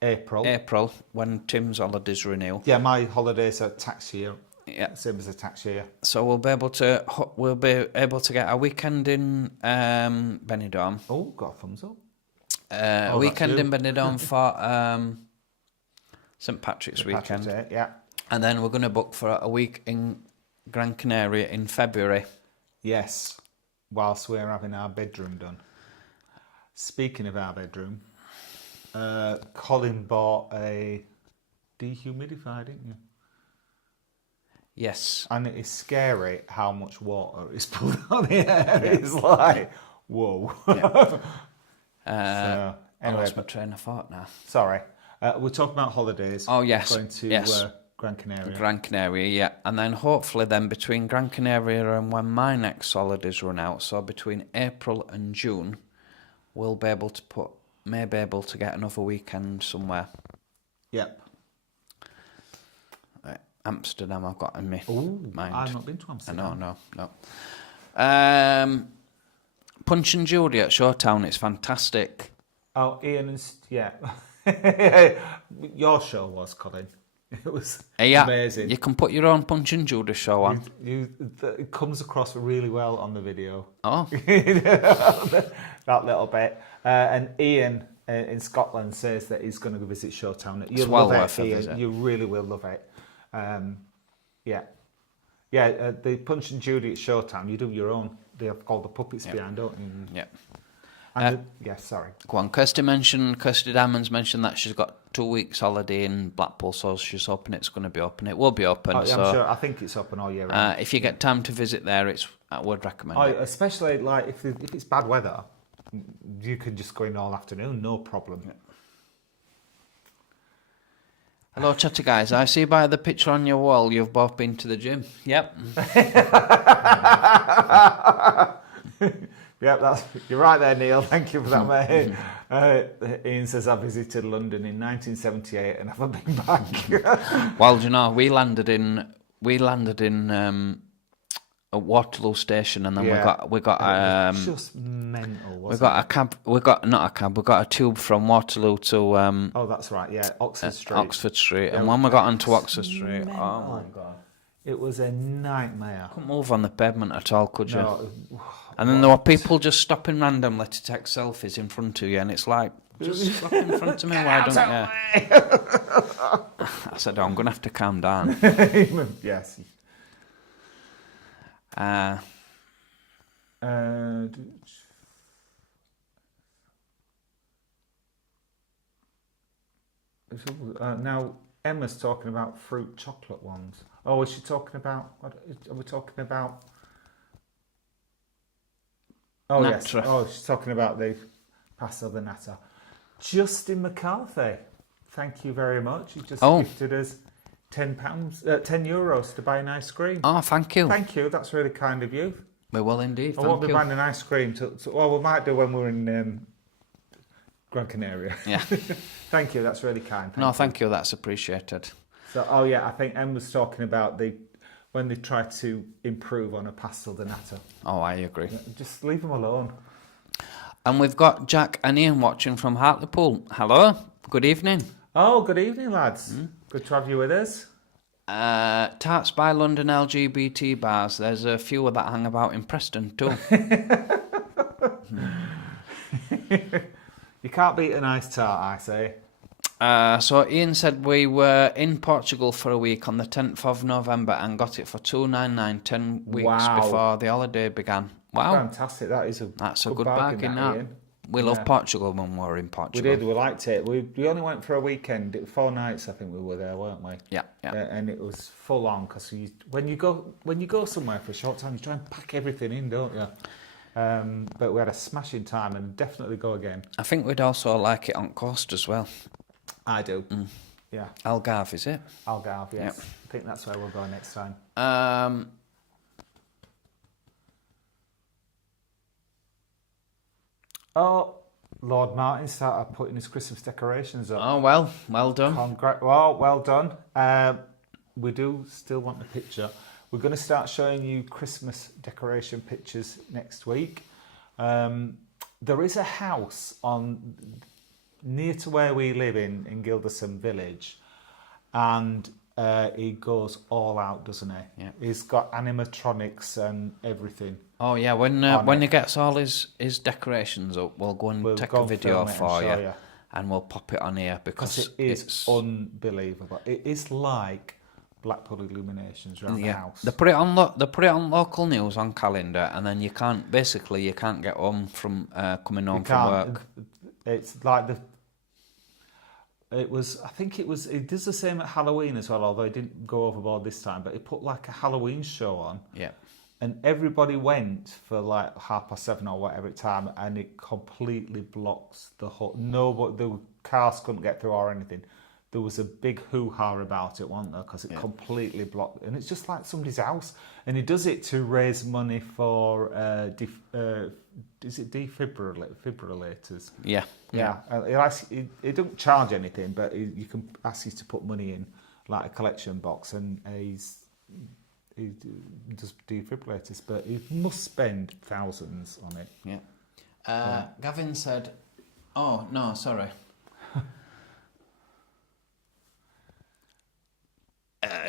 April, when Tim's holidays renew. Yeah, my holidays are tax year. Yeah. Same as a tax year. So we'll be able to get a weekend in Benidorm. Oh, got a thumbs up. A weekend in Benidorm for St Patrick's weekend. Day, yeah. And then we're going to book for a week in Gran Canaria in February. Yes, whilst we're having our bedroom done. Speaking of our bedroom, Colin bought a dehumidifier, didn't you? Yes. And it is scary how much water is pulled on the air. Yeah. It's like, whoa. Yeah. Anyway, I lost my train of thought now. Sorry. We're talking about holidays. Oh, yes. Going to Gran Canaria. Gran Canaria, yeah. And then hopefully then between Gran Canaria and when my next holidays run out, so between April and June, we'll be able to get another weekend somewhere. Yep. Amsterdam I've got in my mind. I've not been to Amsterdam. No. Punch and Judy at Showtown, it's fantastic. Oh, Ian and... Yeah. Your show was, Colin. It was amazing. You can put your own Punch and Judy show on. It comes across really well on the video. Oh. That little bit. And Ian in Scotland says that he's going to visit Showtown. You'll well love worth it, a Ian. visit. You really will love it. Yeah. Yeah, the Punch and Judy at Showtown, you do your own. They have called the puppets behind, don't you? Yeah. And sorry. Go on. Kirsty Diamond's mentioned that she's got 2 weeks holiday in Blackpool, so she's hoping it's going to be open. It will be open. Oh, yeah, so, I'm sure. I think it's open all year round. If you get time to visit there, I would recommend it. Especially like if it's bad weather, you can just go in all afternoon, no problem. Yeah. Hello, chatty guys. I see by the picture on your wall you've both been to the gym. Yep. Yep, you're right there, Neil. Thank you for that, mate. Ian says I visited London in 1978 and haven't been back. Well, do you know, we landed in a Waterloo station, and then we got just mental. We got a cab. We got a tube from Waterloo to oh, that's right. Yeah, Oxford Street. Oxford Street, and when we got onto Oxford Street, mental. oh my god, It was a nightmare. Couldn't move on the pavement at all, could you? No, And then there were people just stopping randomly to take selfies in front of you, and it's like, just stop in front of me, why don't you? I said, I'm going to have to calm down. Yes. Now, Emma's talking about fruit chocolate ones. Oh, is she talking about, what are we talking about? Oh, Natra. yes. Oh, she's talking about the pastel de nata. Justin McCarthy, thank you very much. He just gifted us €10 to buy an ice cream. Oh, thank you. Thank you, that's really kind of you. We will indeed, I won't be buying an ice cream. Well, we might do when we're in Gran Canaria. Yeah. Thank you, that's really kind. Thank you, that's appreciated. So, oh yeah, I think Em was talking about when they try to improve on a pastel de nata. Oh, I agree. Just leave them alone. And we've got Jack and Ian watching from Hartlepool. Hello, good evening. Oh, good evening, lads. Good to have you with us. Tarts by London LGBT bars. There's a few that hang about in Preston too. You can't beat a nice tart, I say. So Ian said we were in Portugal for a week on the 10th of November and got it for $2.99 10 weeks before the holiday began. Wow. Fantastic, that's a good bargain, that. Ian. We love Portugal when we were in Portugal. We did, we liked it. We only went for a weekend, 4 nights I think we were there, weren't we? Yeah. And it was full on, because when you go somewhere for a short time, you try and pack everything in, don't you? But we had a smashing time and definitely go again. I think we'd also like it on coast as well. I do. Yeah. Algarve, is it? Algarve, yes. Yep. I think that's where we'll go next time. Oh, Lord Martin started putting his Christmas decorations up. Oh, well done. Well done. We do still want the picture. We're going to start showing you Christmas decoration pictures next week. There is a house near to where we live in Gilderson Village, and he goes all out, doesn't he? Yeah. He's got animatronics and everything. Oh yeah, when he gets all his decorations up, we'll go and take a video for you, and we'll pop it on here because it is unbelievable. It is like Blackpool illuminations around the house. They put it on local news on calendar, and then you can't get home from coming home from work. It's like it does the same at Halloween as well, although it didn't go overboard this time, but it put like a Halloween show on. Yeah. And everybody went for like 7:30 or whatever time, and it completely blocks the whole. The cars couldn't get through or anything. There was a big hoo-ha about it, wasn't there? Because it completely blocked, and it's just like somebody's house. And he does it to raise money for is it defibrillators? Yeah. He don't charge anything, but you can ask you to put money in, like a collection box, and he does defibrillators, but he must spend thousands on it. Yeah. Gavin said, "Oh no, sorry."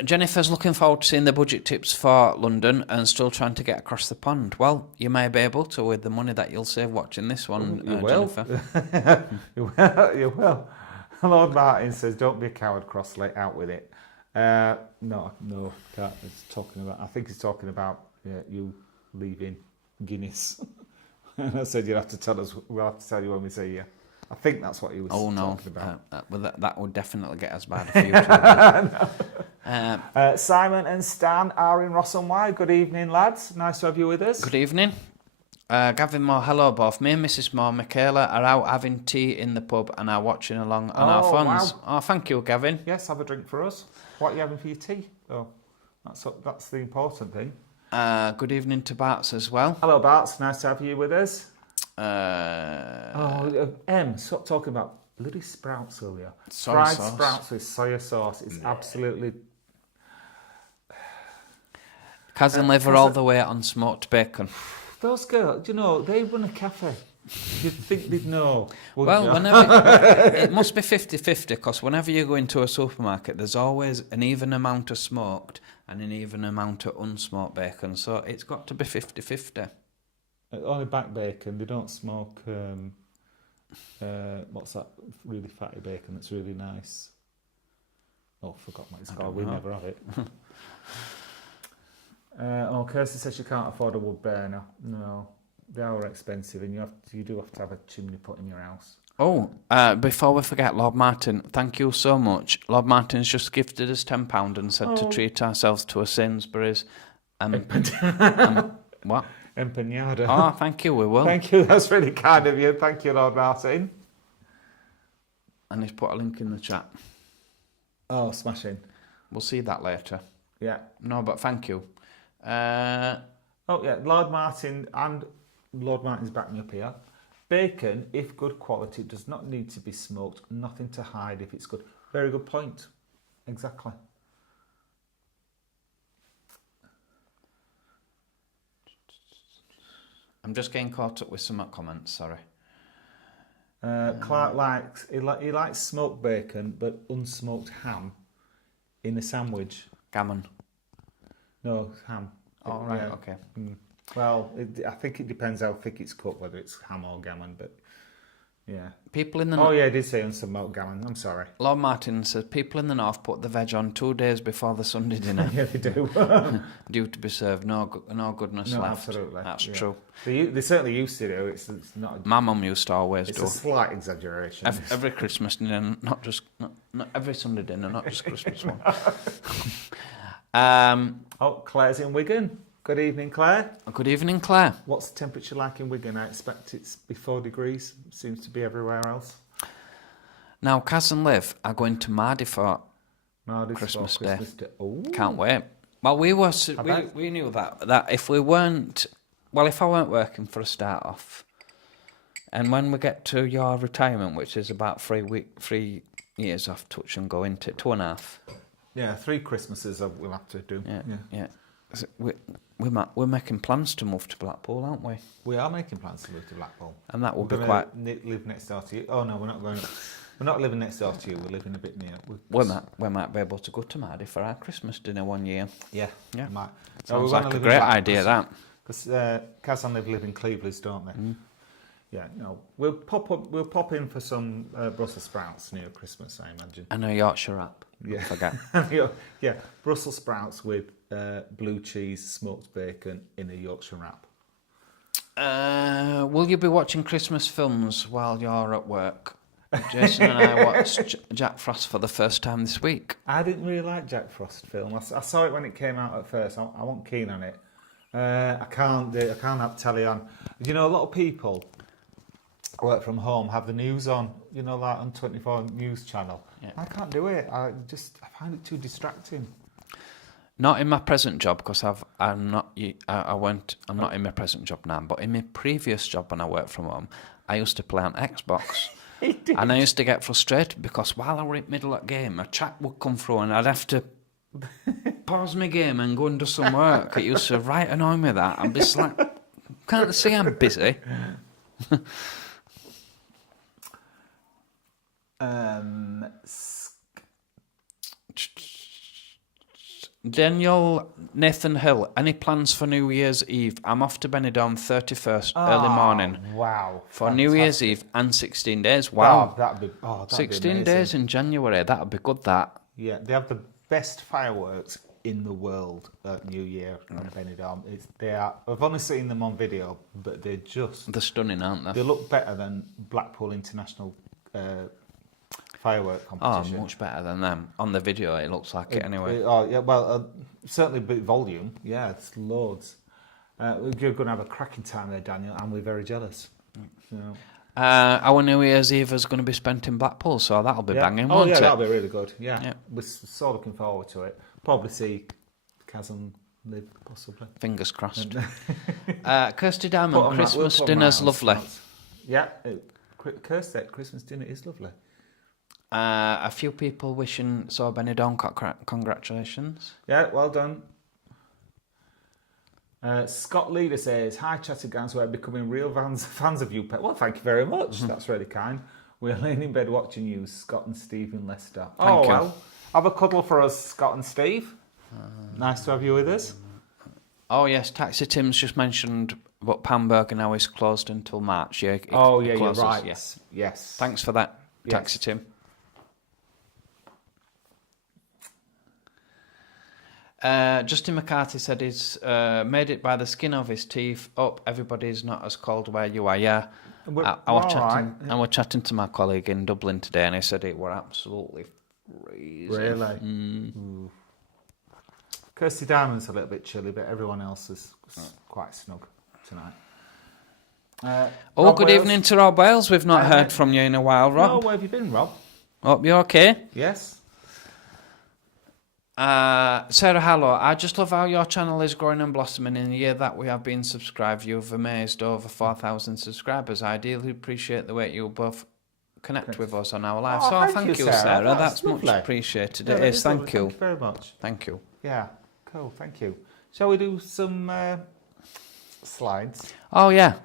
Jennifer's looking forward to seeing the budget tips for London and still trying to get across the pond. Well, you may be able to with the money that you'll save watching this one, Jennifer. You will. Lord Martin says, "Don't be a coward, Crossley. Out with it." No. I think he's talking about you leaving Guinness. And I said, "You'll have to tell us. We'll have to tell you when we see you." I think that's what he was talking about. That would definitely get us bad future. Simon and Stan are in Ross and Wye. Good evening, lads. Nice to have you with us. Good evening. Gavin Moore, hello both. Me and Mrs. Moore, Michaela, are out having tea in the pub and are watching along on our phones. Wow. Oh, thank you, Gavin. Yes, have a drink for us. What are you having for your tea? Oh, that's the important thing. Good evening to Barts as well. Hello, Barts. Nice to have you with us. Stop talking about bloody sprouts earlier. Fried sprouts with soya sauce is absolutely... Cousin liver all the way on smoked bacon. Those girls, they run a cafe. You'd think they'd know. Well, it must be 50-50, because whenever you go into a supermarket, there's always an even amount of smoked and an even amount of unsmoked bacon. So it's got to be 50-50. Only back bacon. They don't smoke. What's that really fatty bacon that's really nice? Oh, I forgot what it's called. We never have it. Kirsty says she can't afford a wood burner. No, they are expensive, and you do have to have a chimney put in your house. Oh, before we forget, Lord Martin, thank you so much. Lord Martin's just gifted us £10 and said to treat ourselves to a Sainsbury's. What? Empanada. Oh, thank you, we will. Thank you, that's really kind of you. Thank you, Lord Martin. And he's put a link in the chat. Oh, smashing. We'll see that later. Yeah. No, but thank you. Lord Martin, and Lord Martin's backed me up here. Bacon, if good quality, does not need to be smoked. Nothing to hide if it's good. Very good point. Exactly. I'm just getting caught up with some comments, sorry. Clark likes he likes smoked bacon but unsmoked ham in a sandwich. Gammon. No, ham. Oh, right, okay. Well, I think it depends how thick it's cooked, whether it's ham or gammon, but yeah. People in the I did say unsmoked gammon, I'm sorry. Lord Martin says people in the north put the veg on 2 days before the Sunday dinner. Yeah, they do. Due to be served, no goodness No, left. absolutely. That's yeah. true. They certainly used to do. It's not. My mum used to always It's do. a slight exaggeration. Every Christmas dinner, not every Sunday dinner, not just Christmas one. Claire's in Wigan. Good evening, Claire. Good evening, Claire. What's the temperature like in Wigan? I expect it's be 4 degrees. Seems to be everywhere else. Now, Kaz and Liv are going to Mardy for Christmas Day. Ooh. Can't wait. Well, we knew that if we weren't, well, if I weren't working for a start off, and when we get to your retirement, which is about 3 years off touch and go into 2.5. Yeah, 3 Christmases we'll have to do. Yeah. So we're making plans to move to Blackpool, aren't we? We are making plans to move to Blackpool. And that will be quite... live next door to you. Oh, no, we're not going... We're not living next door to you, we're living a bit near. We might be able to go to Mardy for our Christmas dinner one year. Yeah. Might. So sounds like a great idea, that. Because Kaz and Liv live in Cleveland, don't they? Yeah, no. We'll pop in for some Brussels sprouts near Christmas, I imagine. And a Yorkshire wrap. Yeah. Forget. Yeah, Brussels sprouts with blue cheese, smoked bacon in a Yorkshire wrap. Will you be watching Christmas films while you're at work? Jason and I watched Jack Frost for the first time this week. I didn't really like Jack Frost film. I saw it when it came out at first. I wasn't keen on it. I can't have telly on. You know, a lot of people work from home, have the news on, you know, like on 24 News Channel. Yeah. I can't do it. I find it too distracting. Not in my present job, because I'm not in my present job now, but in my previous job when I worked from home, I used to play on Xbox. And I used to get frustrated because while I were in the middle of a game, a chat would come through and I'd have to pause my game and go and do some work. It used to right annoy me that. I'd be like, can't see I'm busy. Daniel Nathan Hill, any plans for New Year's Eve? I'm off to Benidorm 31st early morning. Wow. For fantastic. New Year's Eve and 16 days. Wow. That'd be 16 days in January. That'd be good, that. Yeah, they have the best fireworks in the world at New Year in Benidorm. I've only seen them on video, but they're stunning, aren't they? They look better than Blackpool International firework competition. Oh, much better than them. On the video, it looks like it anyway. Certainly a bit volume. Yeah, it's loads. You're going to have a cracking time there, Daniel, and we're very jealous. So. Our New Year's Eve is going to be spent in Blackpool, so that'll be banging, won't it? That'll be really good. Yeah. We're so looking forward to it. Probably see Kaz and Liv, possibly. Fingers crossed. Kirsty Diamond, Christmas dinner's lovely. Yeah, Kirsty, Christmas dinner is lovely. A few people wishing Benidorm congratulations. Yeah, well done. Scott Leader says, hi Chattergans, we're becoming real fans of you, Pet. Well, thank you very much. That's really kind. We're laying in bed watching you, Scott and Steve in Leicester. Thank you. Well, have a cuddle for us, Scott and Steve. Nice to have you with us. Oh yes, Taxi Tim's just mentioned, but Pamburger now is closed until March. Yeah. You're closes, right. Yeah. Yes. Thanks for that, Yes. Taxi Tim. Justin McCarthy said he's made it by the skin of his teeth. Up, everybody's not as cold where you are. Yeah, I was chatting to my colleague in Dublin today, and he said it were absolutely freezing. Really? Kirsty Diamond's a little bit chilly, but everyone else is quite snug tonight. Good evening to Rob Wales. We've not heard from you in a while, Rob. No, where have you been, Rob? Hope you're okay. Yes. Sarah, hello. I just love how your channel is growing and blossoming. In the year that we have been subscribed, you've amazed over 4,000 subscribers. I ideally appreciate the way you both connect with us on our lives. Thank you, Sarah. That's much appreciated. Yeah, it is. Thank you. Thank you very much. Thank you. Yeah, cool. Thank you. Shall we do some slides? Oh, yeah.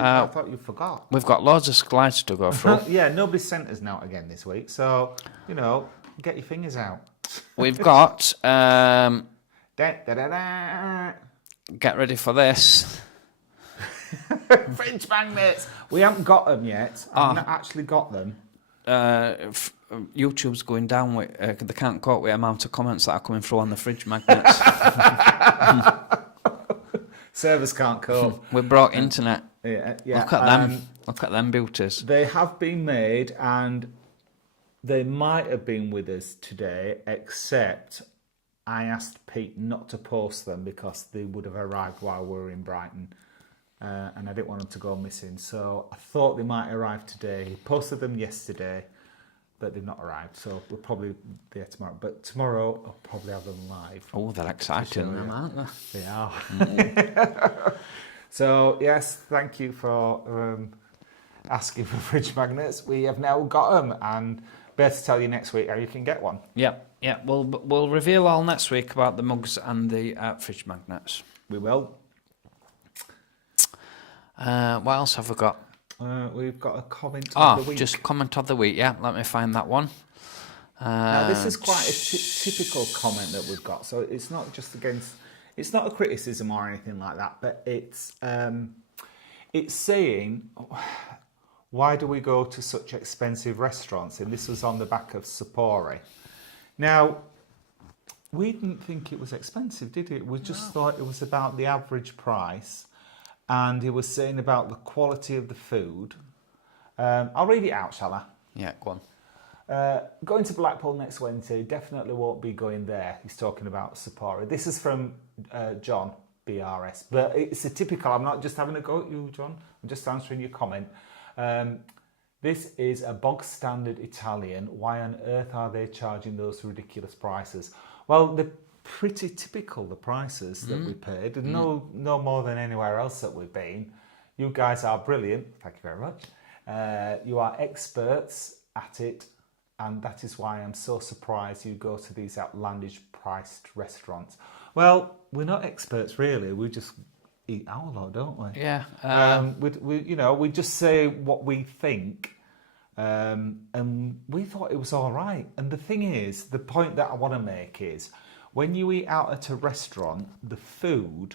I thought you forgot. We've got loads of slides to go through. Yeah, nobody sent us out again this week, so, get your fingers out. We've got... Da, da, da, da. Get ready for this. Fridge magnets! We haven't got them yet. I've not actually got them. YouTube's going down with... they can't cope with the amount of comments that are coming through on the fridge magnets. Servers can't cope. We brought internet. Yeah. Look at them. Look at them beauties. They have been made, and they might have been with us today, except I asked Pete not to post them because they would have arrived while we were in Brighton, and I didn't want them to go missing. So I thought they might arrive today. He posted them yesterday, but they've not arrived. So we'll probably be there tomorrow. But tomorrow I'll probably have them live. Oh, they're exciting, them, aren't they? They are. So yes, thank you for asking for fridge magnets. We have now got them, and better to tell you next week how you can get one. Yeah. We'll reveal all next week about the mugs and the fridge magnets. We will. What else have we got? We've got a comment of the week. Just comment of the week. Yeah, let me find that one. Now this is quite a typical comment that we've got. So it's not just against. It's not a criticism or anything like that, but it's saying, why do we go to such expensive restaurants? And this was on the back of Sapori. Now, we didn't think it was expensive, did it? We just thought it was about the average price. And he was saying about the quality of the food. I'll read it out, shall I? Yeah, go on. Going to Blackpool next Wednesday, definitely won't be going there. He's talking about Sapporo. This is from John, BRS. But it's a typical, I'm not just having a go at you, John. I'm just answering your comment. This is a bog standard Italian. Why on earth are they charging those ridiculous prices? Well, they're pretty typical, the prices that we paid. No more than anywhere else that we've been. You guys are brilliant. Thank you very much. You are experts at it. And that is why I'm so surprised you go to these outlandish priced restaurants. Well, we're not experts really. We just eat our lot, don't we? Yeah. We just say what we think, and we thought it was all right. And the thing is, the point that I want to make is, when you eat out at a restaurant, the food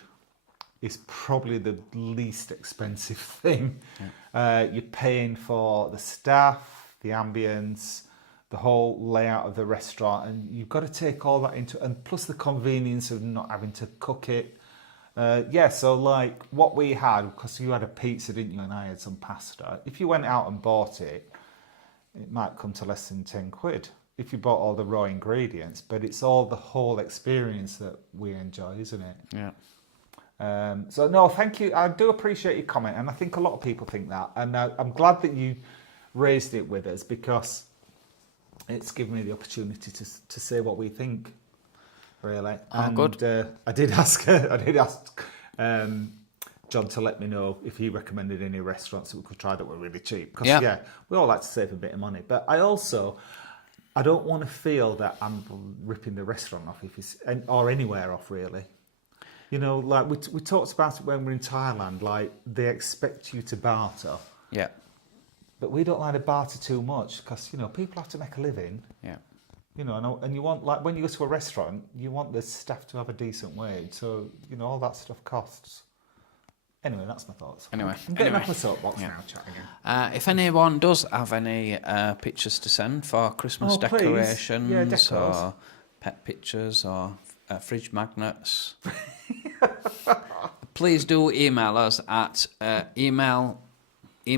is probably the least expensive thing. Yeah. You're paying for the staff, the ambience, the whole layout of the restaurant, and you've got to take all that into, and plus the convenience of not having to cook it. So like what we had, because you had a pizza, didn't you, and I had some pasta. If you went out and bought it, it might come to less than 10 quid if you bought all the raw ingredients, but it's all the whole experience that we enjoy, isn't it? Yeah. So no, thank you. I do appreciate your comment, and I think a lot of people think that, and I'm glad that you raised it with us, because it's given me the opportunity to say what we think, really. Good. I did ask John to let me know if he recommended any restaurants that we could try that were really cheap. Because we all like to save a bit of money, but I don't want to feel that I'm ripping the restaurant off or anywhere off, really. You know, like we talked about it when we were in Thailand. Like, they expect you to barter. Yeah. But we don't like to barter too much because, people have to make a living. Yeah. You know, and you want, like, when you go to a restaurant, you want the staff to have a decent wage. So, you know, all that stuff costs. Anyway, that's my thoughts. Anyway, I'm getting off my soapbox yeah. now, chatting. If anyone does have any pictures to send for Christmas Please. decorations Yeah, decos. or pet pictures or fridge magnets, please do email us at email the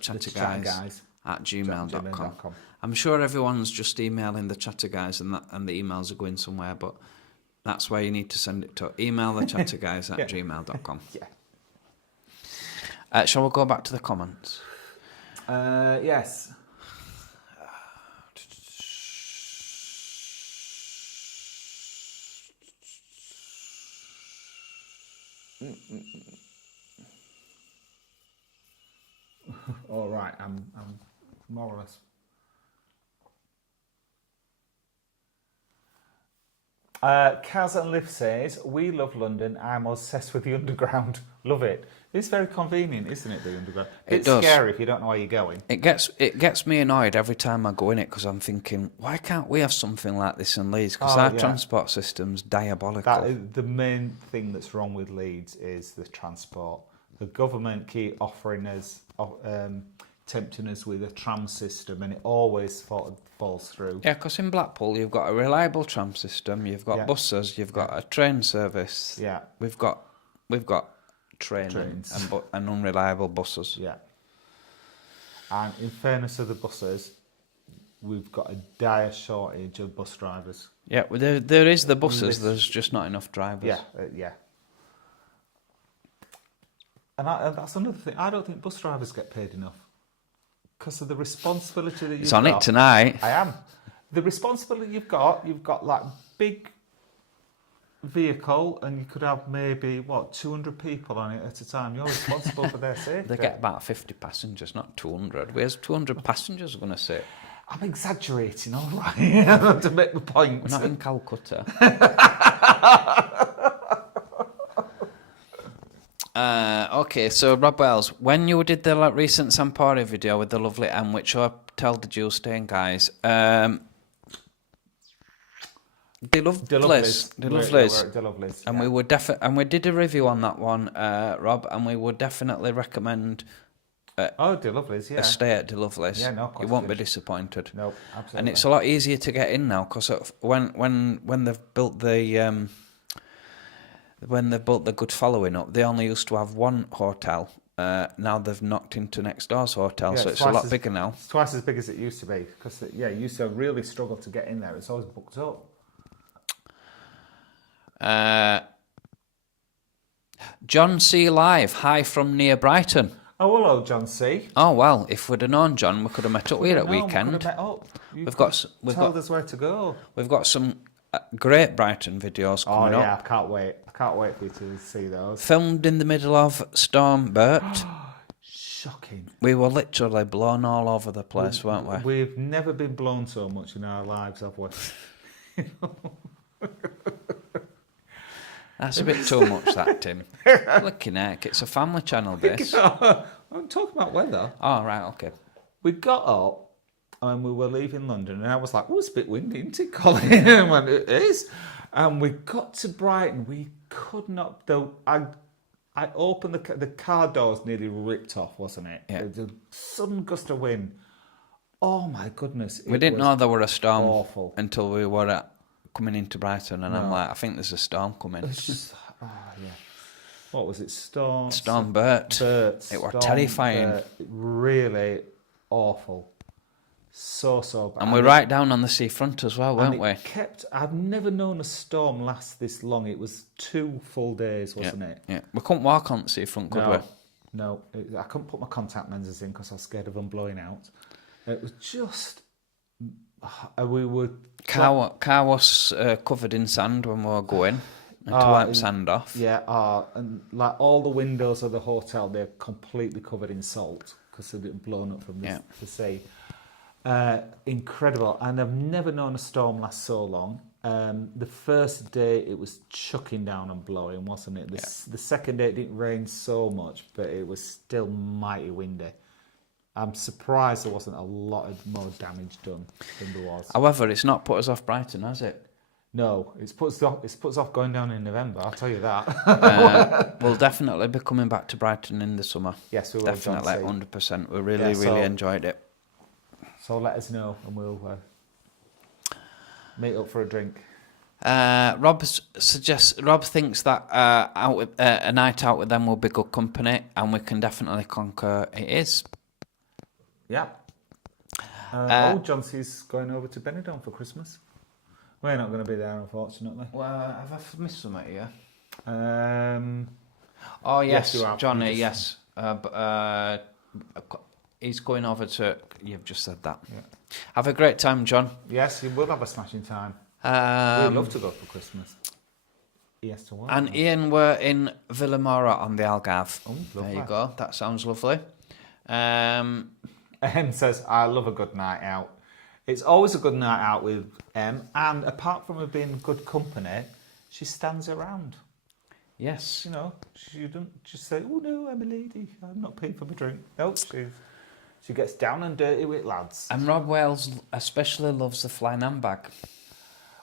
chatty guys at gmail.com. I'm sure everyone's just emailing the chatty guys and the emails are going somewhere, but that's where you need to send it to. Email the chatty guys at gmail.com. Yeah. Shall we go back to the comments? Yes. All right, I'm more or less. Kaz and Liv says, we love London. I'm obsessed with the underground. Love it. It's very convenient, isn't it, the underground? It's scary if you don't know where you're going. It gets me annoyed every time I go in it because I'm thinking, why can't we have something like this in Leeds? Because our transport system's diabolical. The main thing that's wrong with Leeds is the transport. The government keep offering us, tempting us with a tram system, and it always falls through. Yeah, because in Blackpool you've got a reliable tram system, you've got buses, you've got a train service. Yeah, we've got trains and unreliable buses. Yeah, and in fairness to the buses, we've got a dire shortage of bus drivers. Yeah, well, there is the buses. There's just not enough drivers. Yeah. And that's another thing. I don't think bus drivers get paid enough because of the responsibility that you've got. It's on it tonight. I am. The responsibility you've got like big vehicle, and you could have maybe 200 people on it at a time. You're responsible for their safety. They get about 50 passengers, not 200. Where's 200 passengers going to sit? I'm exaggerating, all right, to make the point. We're not in Calcutta. Okay, so Rob Wells, when you did the recent Sampori video with the lovely Anne, which I tell the Jewel Stain guys, they loved Liz. They loved Liz. And we would and we did a review on that one, Rob, and we would definitely recommend De Lovely's, a stay at De Lovely's. Yeah, no, you won't be disappointed. No, absolutely. And it's a lot easier to get in now because when they've built the good following up, they only used to have one hotel. Now they've knocked into next door's hotel, so it's a lot bigger now. It's twice as big as it used to be because you used to really struggle to get in there. It's always booked up. John C. Live, hi from near Brighton. Oh, hello, John C. Oh, well, if we'd have known John, we could have met up here at weekend. We could have met up. We've got us where to go. We've got some great Brighton videos coming up. I can't wait. I can't wait for you to see those. Filmed in the middle of Storm Bert. Shocking. We were literally blown all over the place, weren't we? We've never been blown so much in our lives, have we? That's a bit too much, that, Tim. Looking heck, it's a family channel, this. I'm talking about weather. Oh, right, okay. We got up and we were leaving London, and I was like, it's a bit windy, isn't it, Colin? And I went, it is. And we got to Brighton. We could not, though. I opened the car doors, nearly ripped off, wasn't it? Yeah. The sudden gust of wind. Oh, my goodness. We didn't know there were a storm awful. Until we were coming into Brighton, and I'm like, I think there's a storm coming. It's just, what was it? Storm Bert. It was terrifying. Really awful. So bad. And we're right down on the seafront as well, weren't we? I've never known a storm last this long. It was 2 full days, wasn't it? Yeah. We couldn't walk on the seafront, could we? No. I couldn't put my contact lenses in because I was scared of them blowing out. It was just... We were... Car was covered in sand when we were going. To wipe the sand off. Yeah, and like all the windows of the hotel, they're completely covered in salt because they've been blown up from the sea. Incredible. And I've never known a storm last so long. The first day it was chucking down and blowing, wasn't it? The second day it didn't rain so much, but it was still mighty windy. I'm surprised there wasn't a lot of more damage done than there was. However, it's not put us off Brighton, has it? No, it's puts off going down in November. I'll tell you that. We'll definitely be coming back to Brighton in the summer. Yes, we will. Definitely, John C. 100%. We really enjoyed it. So let us know, and we'll meet up for a drink. Rob thinks that a night out with them will be good company, and we can definitely conquer. It is. Yeah. John C's going over to Benidorm for Christmas. We're not going to be there, unfortunately. Well, have I missed something here? Oh yes, you have. Johnny. Yes, but he's going over to. You've just said that. Yeah. Have a great time, John. Yes, you will have a smashing time. We'd love to go for Christmas. He has to work. And Ian, we're in Villamora on the Algarve. Oh, there lovely. you go. That sounds lovely. Says, I love a good night out. It's always a good night out with and apart from her being good company, she stands around. Yes. You know, she doesn't just say, oh no, I'm a lady, I'm not paying for my drink. No, she gets down and dirty with lads. And Rob Wales especially loves the flying handbag.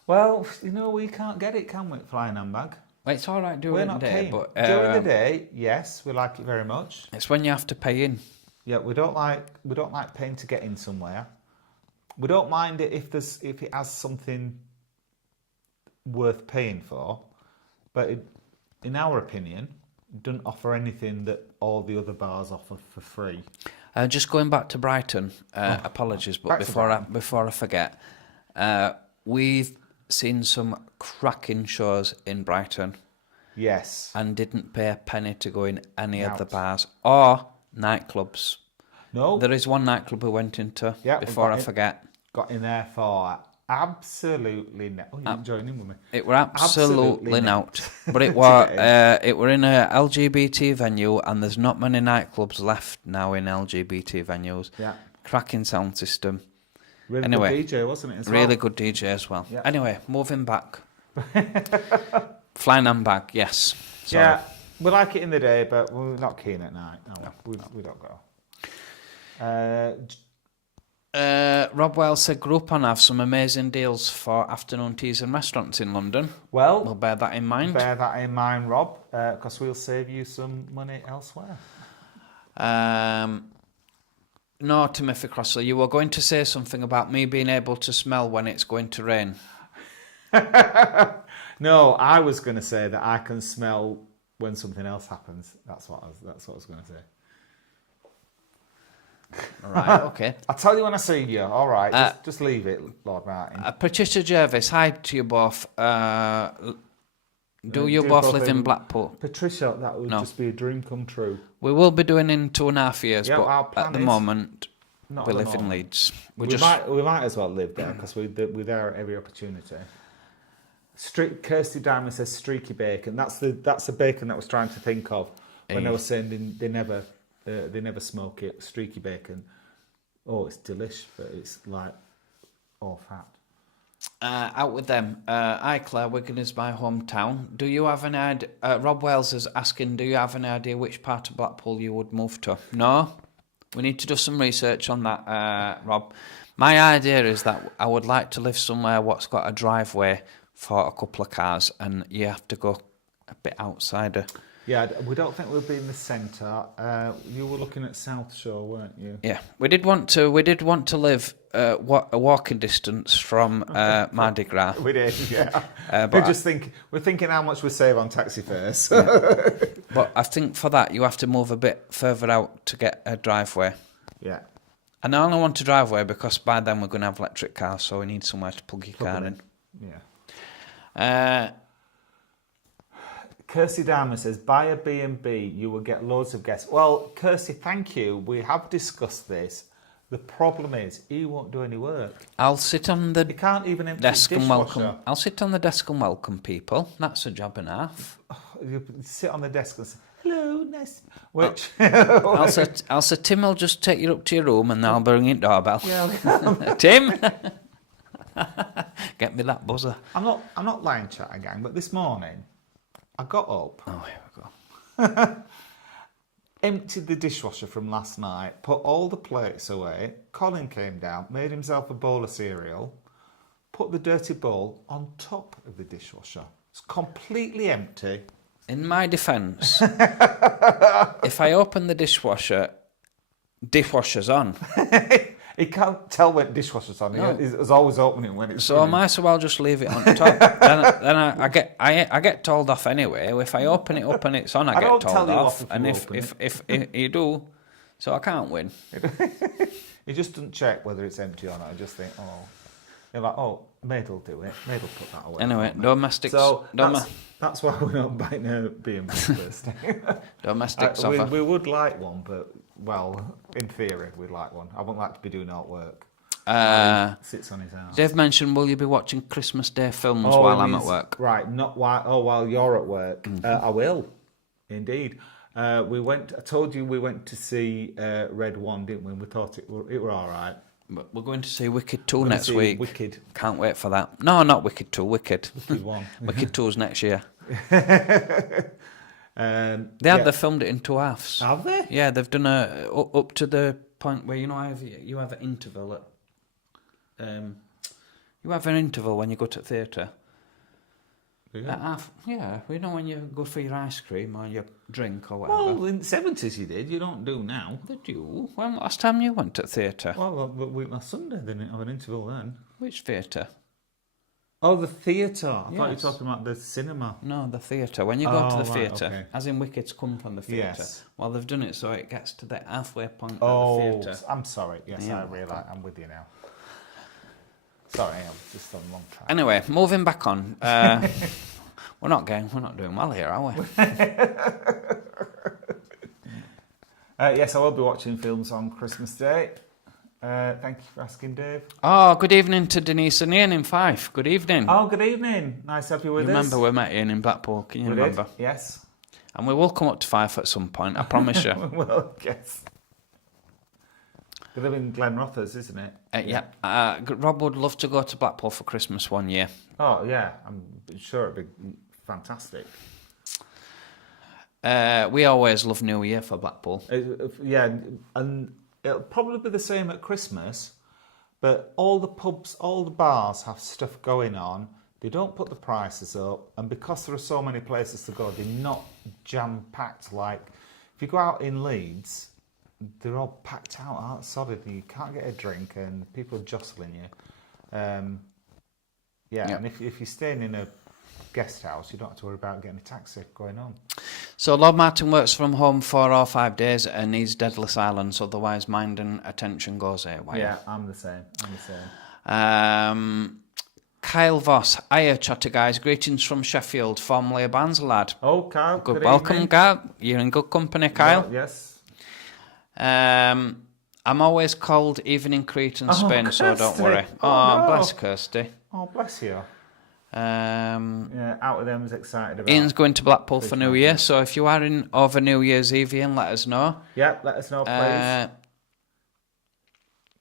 Well, you know, we can't get it, can we, flying handbag? Well, it's all right doing We're it not day, keen. but during the day, yes, we like it very much. it's when you have to pay in. Yeah, we don't like paying to get in somewhere. We don't mind it if it has something worth paying for, but in our opinion, it doesn't offer anything that all the other bars offer for free. Just going back to Brighton, apologies, but before I forget, we've seen some cracking shows in Brighton. Yes. And didn't pay a penny to go in any of the bars or nightclubs. No. There is one nightclub we went into before I forget. Got in there for absolutely no. Oh, you're joining with me. It were absolutely not. But it were in a LGBT venue, and there's not many nightclubs left now in LGBT venues. Yeah. Cracking sound system. Really anyway, good DJ, wasn't it? As really well? good DJ as well. Yeah. Anyway, moving back. Flying handbag, yes. Sorry. Yeah, we like it in the day, but we're not keen at night. No. We don't go. Rob Wells said Groupon have some amazing deals for afternoon teas and restaurants in London. Well, we'll bear that in mind. Bear that in mind, Rob, because we'll save you some money elsewhere. No, Timothy Crossley, you were going to say something about me being able to smell when it's going to rain. No, I was going to say that I can smell when something else happens. That's what I was going to say. All right, okay. I'll tell you when I see you. All right, just leave it, Lord Martin. Patricia Jervis, hi to you both. Do you both live in Blackpool? Patricia, that would just be a dream come true. We will be doing in 2.5 years, Yeah, our but plan at the is moment, not we at the live in moment. Leeds. We might as well live there because we're there at every opportunity. Kirsty Diamond says streaky bacon. That's the bacon that I was trying to think of when they were saying they never smoke it. Streaky bacon. Oh, it's delish, but it's like all fat. Out with them. Hi Claire, Wigan is my hometown. Do you have an idea? Rob Wells is asking, do you have an idea which part of Blackpool you would move to? No? We need to do some research on that, Rob. My idea is that I would like to live somewhere what's got a driveway for a couple of cars, and you have to go a bit outside. Yeah, we don't think we'll be in the centre. You were looking at South Shore, weren't you? Yeah, we did want to live a walking distance from Mardi Gras. We did, yeah. We're thinking how much we save on taxi fares. Yeah. But I think for that you have to move a bit further out to get a driveway. Yeah. And I only want a driveway because by then we're going to have electric cars, so we need somewhere to plug your car in. Yeah. Kirsty Dahmer says, buy a B&B, you will get loads of guests. Well, Kirsty, thank you. We have discussed this. The problem is, he won't do any work. I'll sit on the he can't even empty desk and dishwasher. welcome. I'll sit on the desk and welcome people. That's a job and a half. You sit on the desk and say, hello, nice. Which I'll say, Tim will just take you up to your room and I'll bring it doorbell. Yeah. Tim, get me that buzzer. I'm not lying, chat gang, but this morning I got up. Oh, here we go. emptied the dishwasher from last night, put all the plates away. Colin came down, made himself a bowl of cereal, put the dirty bowl on top of the dishwasher. It's completely empty. In my defence, if I open the dishwasher's on. He can't tell when dishwasher's on. No. He's always opening when it's So running. I might as well just leave it on top. then I get told off anyway. If I open it up and it's on, I get don't told tell you off. off if And you if open if you do, so I can't win. He just doesn't check whether it's empty or not. I just think, you're like, maid will do it. Maid will put that away. Anyway, domestics. So that's why we're not buying a B&B first. Domestics offer. We would like one, but, well, in theory, we'd like one. I wouldn't like to be doing all work. Sits on his house. Dave mentioned, will you be watching Christmas Day films while I'm at work? Right, not while you're at work. I will, indeed. I told you we went to see Red One, didn't we? We thought it were all right. But we're going to see Wicked 2 next week. Wicked. Can't wait for that. No, not Wicked 2, Wicked. Wicked 1. Wicked 2's next year. They filmed it in 2 halves. Have they? Yeah, they've done up to the point where, you have an interval at... you have an interval when you go to the theatre. Yeah. At half, when you go for your ice cream or your drink or whatever. Well, in the 70s you did. You don't do now. Did you? When last time you went to the theatre? Well, last Sunday they didn't have an interval then. Which theatre? Oh, the theatre. I thought you were Yes. talking about the cinema. No, the theatre. When you go to the right, theatre, okay. as in Wicked's come from the theatre. Yes. Well, they've done it so it gets to the halfway point Oh, of the theatre. I'm sorry. Yes, Yeah. I realise. I'm with you now. Sorry, I'm just on the wrong track. Anyway, moving back on. We're not doing well here, are we? Yes, I will be watching films on Christmas Day. Thank you for asking, Dave. Oh, good evening to Denise and Ian in Fife. Good evening. Oh, good evening. Nice to have you with us. Remember we met Ian in Blackpool, can you We remember? did, yes. And we will come up to Fife at some point, I promise you. Well, yes. They live in Glenrothes, isn't it? Rob would love to go to Blackpool for Christmas one year. Oh, yeah. I'm sure it'd be fantastic. We always love New Year for Blackpool. Yeah, and it'll probably be the same at Christmas, but all the pubs, all the bars have stuff going on. They don't put the prices up, and because there are so many places to go, they're not jam-packed like... If you go out in Leeds, they're all packed out solid, and you can't get a drink, and people are jostling you. And if you're staying in a guest house, you don't have to worry about getting a taxi going on. So Lord Martin works from home 4 or 5 days and needs deadly silence, otherwise mind and attention goes away. Yeah, I'm the same. Kyle Voss, hiya Chotter guys, greetings from Sheffield, formerly a Barnsley lad. Oh, Kyle, Good welcome, evening. Kyle. You're in good company, Kyle. Well, yes. I'm always cold, even in Crete and Spain, so don't Kirsty. worry. Oh, no. Bless Kirsty. Oh, bless you. Um, Yeah, out of them is excited about. Ian's going to Blackpool for New Year, so if you are in over New Year's Eve, Ian, let us know. Yeah, let us know, please.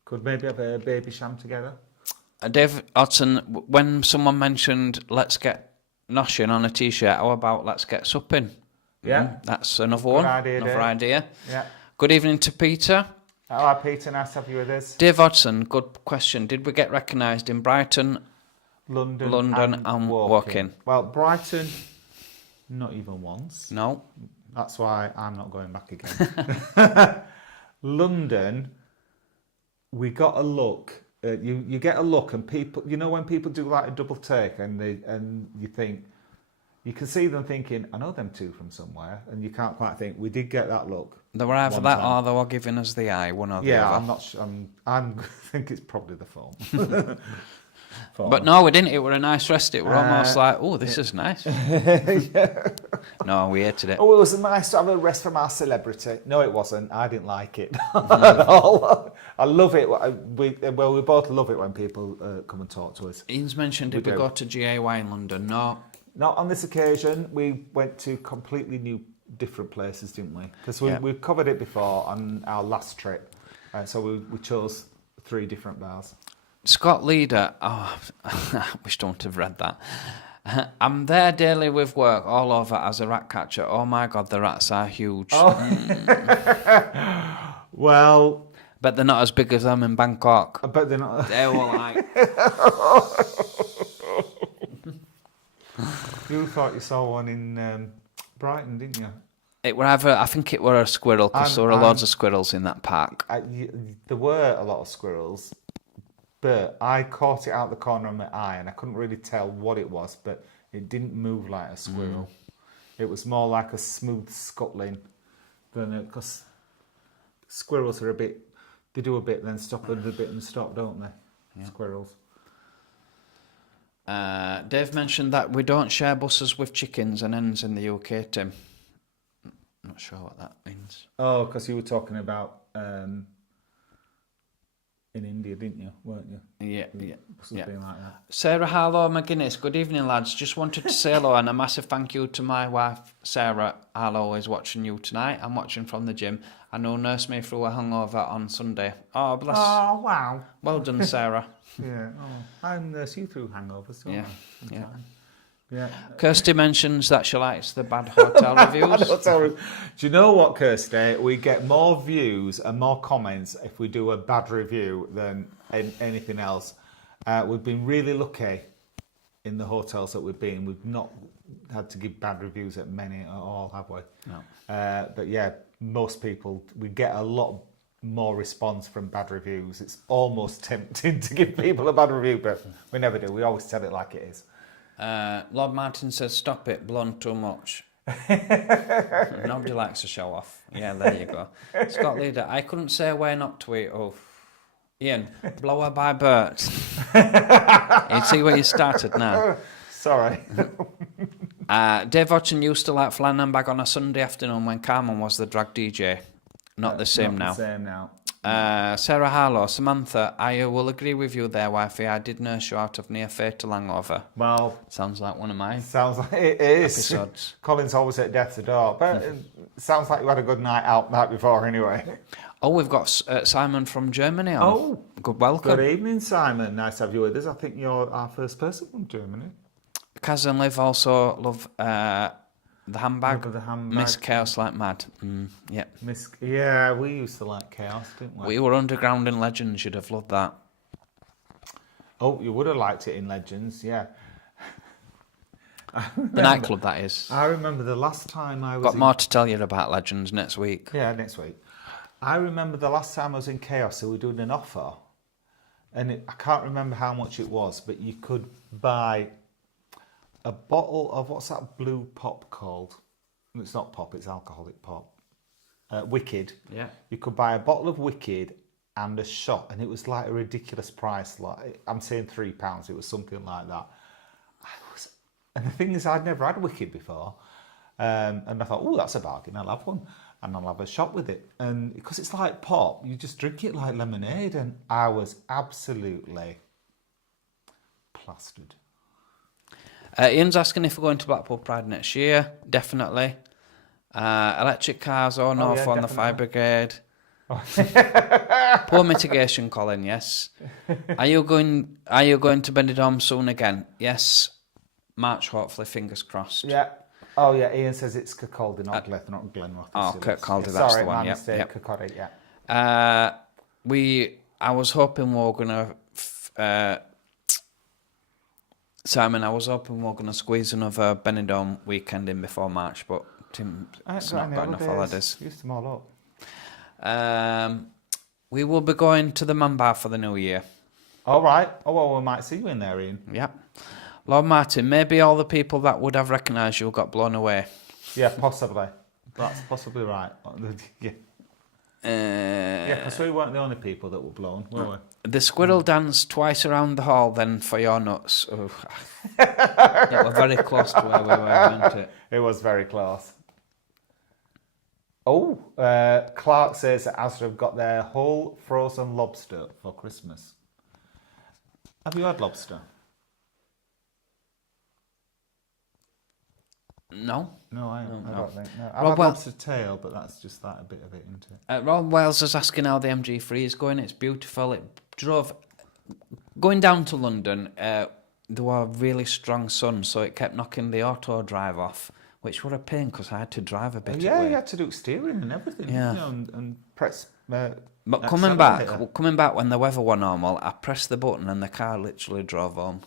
Could maybe have a baby sham together. Dave Hodson, when someone mentioned let's get noshing on a t-shirt, how about let's get supping? Yeah. That's another one. Idea, another Dave. idea. Yeah. Good evening to Peter. Hello, Peter. Nice to have you with us. Dave Hodson, good question. Did we get recognised in Brighton, London and Woking? Well, Brighton, not even once. No. That's why I'm not going back again. London, we got a look. You get a look, and people, when people do like a double take, and you think, you can see them thinking, I know them two from somewhere, and you can't quite think. We did get that look. They were either one that time. or they were giving us the eye, one or the Yeah, other. I'm not sure. I think it's probably the phone. But no, we didn't. It were a nice rest. It were almost like, oh, this is nice. No, we hated it. Oh, it was nice to have a rest from our celebrity. No, it wasn't. I didn't like it at all. I love it. We both love it when people come and talk to us. Ian's mentioned, did we go to GAY in London? No. Not on this occasion. We went to completely different places, didn't we? Because we've covered it before on our last trip. So we chose 3 different bars. Scott Leader, I wish I would have read that. I'm there daily with work all over as a rat catcher. Oh my God, the rats are huge. Oh. Well, But they're not as big as them in Bangkok. but they're not. They were like... You thought you saw one in Brighton, didn't you? I think it were a squirrel, because there were loads of squirrels in that park. There were a lot of squirrels, but I caught it out the corner of my eye, and I couldn't really tell what it was, but it didn't move like a squirrel. It was more like a smooth scuttling than because squirrels are they do a bit, then stop, and a bit and stop, don't they? Yeah. Squirrels. Dave mentioned that we don't share buses with chickens and hens in the UK, Tim. Not sure what that means. Oh, because you were talking about in India, didn't you? Weren't you? Yeah. Something like that. Sarah Harlow McGuinness, good evening, lads. Just wanted to say hello and a massive thank you to my wife, Sarah Harlow, is watching you tonight. I'm watching from the gym. I know nursed me through a hangover on Sunday. Oh, bless. Oh, wow. Well done, Sarah. Yeah. Oh, I nurse you through hangovers, don't I? Yeah. Yeah. Kirsty mentions that she likes the bad hotel reviews. Do you know what, Kirsty? We get more views and more comments if we do a bad review than anything else. We've been really lucky in the hotels that we've been. We've not had to give bad reviews at many at all, have we? No. But yeah, most people, we get a lot more response from bad reviews. It's almost tempting to give people a bad review, but we never do. We always tell it like it is. Lord Martin says, stop it, blown too much. Nobody likes to show off. Yeah, there you go. Scott Leader, I couldn't say where not to eat. Oh, Ian, blower by Bert. You see where you started now. Sorry. Dave Hodgson used to like Flannan Bag on a Sunday afternoon when Carmen was the drag DJ. Not the same now. Sarah Harlow, Samantha, I will agree with you there, wifey. I did nurse you out of near fatal hangover. Well, sounds like one of mine. Sounds like it is. Episodes. Colin's always at death's door, but it sounds like you had a good night out night before anyway. Oh, we've got Simon from Germany on. Oh, good welcome. Good evening, Simon. Nice to have you with us. I think you're our first person from Germany. Kaz and Liv also love the handbag. Miss Chaos like mad. Yeah. Yeah, we used to like Chaos, didn't we? We were underground in Legends. You'd have loved that. Oh, you would have liked it in Legends, yeah. The nightclub, that is. I remember the last time I was... Got more to tell you about Legends next week. Yeah, next week. I remember the last time I was in Chaos, so we were doing an offer. And I can't remember how much it was, but you could buy a bottle of, what's that blue pop called? It's not pop, it's alcoholic pop. Wicked. Yeah. You could buy a bottle of Wicked and a shot, and it was like a ridiculous price. Like I'm saying £3, it was something like that. And the thing is, I'd never had Wicked before. And I thought, oh, that's a bargain, I'll have one. And I'll have a shot with it. And because it's like pop, you just drink it like lemonade. And I was absolutely plastered. Ian's asking if we're going to Blackpool Pride next year. Definitely. Electric cars or no for on the fire brigade. Poor mitigation, Colin. Yes. Are you going to Benidorm soon again? Yes. March, hopefully. Fingers crossed. Yeah. Oh yeah. Ian says it's Kirkcaldy, not Glenrothes. Oh, Kirkcaldy. That's the one. Sorry, Kirkcaldy. Yeah. I was hoping we were gonna. Simon, I was hoping we were going to squeeze another Benidorm weekend in before March, but Tim's not got enough holidays. Used them all up. We will be going to the Man Bar for the new year. All right. Oh, well, we might see you in there, Ian. Yeah. Lord Martin, maybe all the people that would have recognised you got blown away. Yeah, possibly. That's possibly right. Yeah. Yeah, because we weren't the only people that were blown, were we? The squirrel danced twice around the hall then for your nuts. Oh. Yeah, we're very close to where we were, weren't it? It was very close. Oh, Clark says that Asda have got their whole frozen lobster for Christmas. Have you had lobster? No. No, I don't think. No. I've had lobster tail, but that's just that a bit of it, isn't it? Rob Wells is asking how the MG3 is going. It's beautiful. It drove... Going down to London, there were really strong sun, so it kept knocking the auto drive off, which were a pain because I had to drive a bit Yeah, away. you had to do steering and everything, Yeah. you know, and press. But coming back when the weather were normal, I pressed the button and the car literally drove home.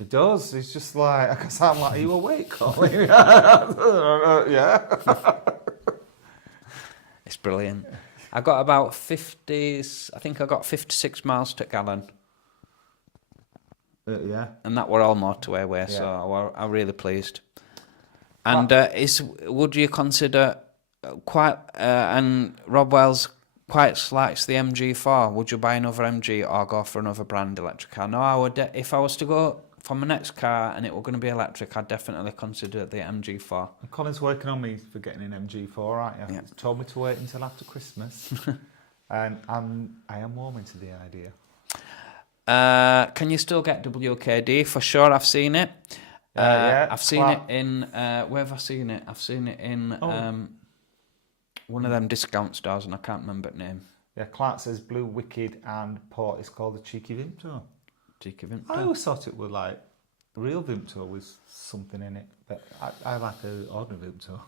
It does. It's just like, I guess I'm like, are you awake, Colin? Yeah. It's brilliant. I got about 56 miles to Gallon. Yeah. And that were all motorway way, so I'm really pleased. And would you consider and Rob Wells quite likes the MG4. Would you buy another MG or go for another brand electric car? No, I would. If I was to go for my next car and it were going to be electric, I'd definitely consider the MG4. And Colin's working on me for getting an MG4, aren't you? Yeah. He's told me to wait until after Christmas. And I am warming to the idea. Can you still get WKD? For sure, I've seen it. I've seen it in... where have I seen it? I've seen it in one of them discount stores, and I can't remember the name. Yeah, Clark says Blue Wicked and Port is called the Cheeky Vimto. Cheeky Vimto. I always thought it was like real Vimto with something in it, but I like an ordinary Vimto.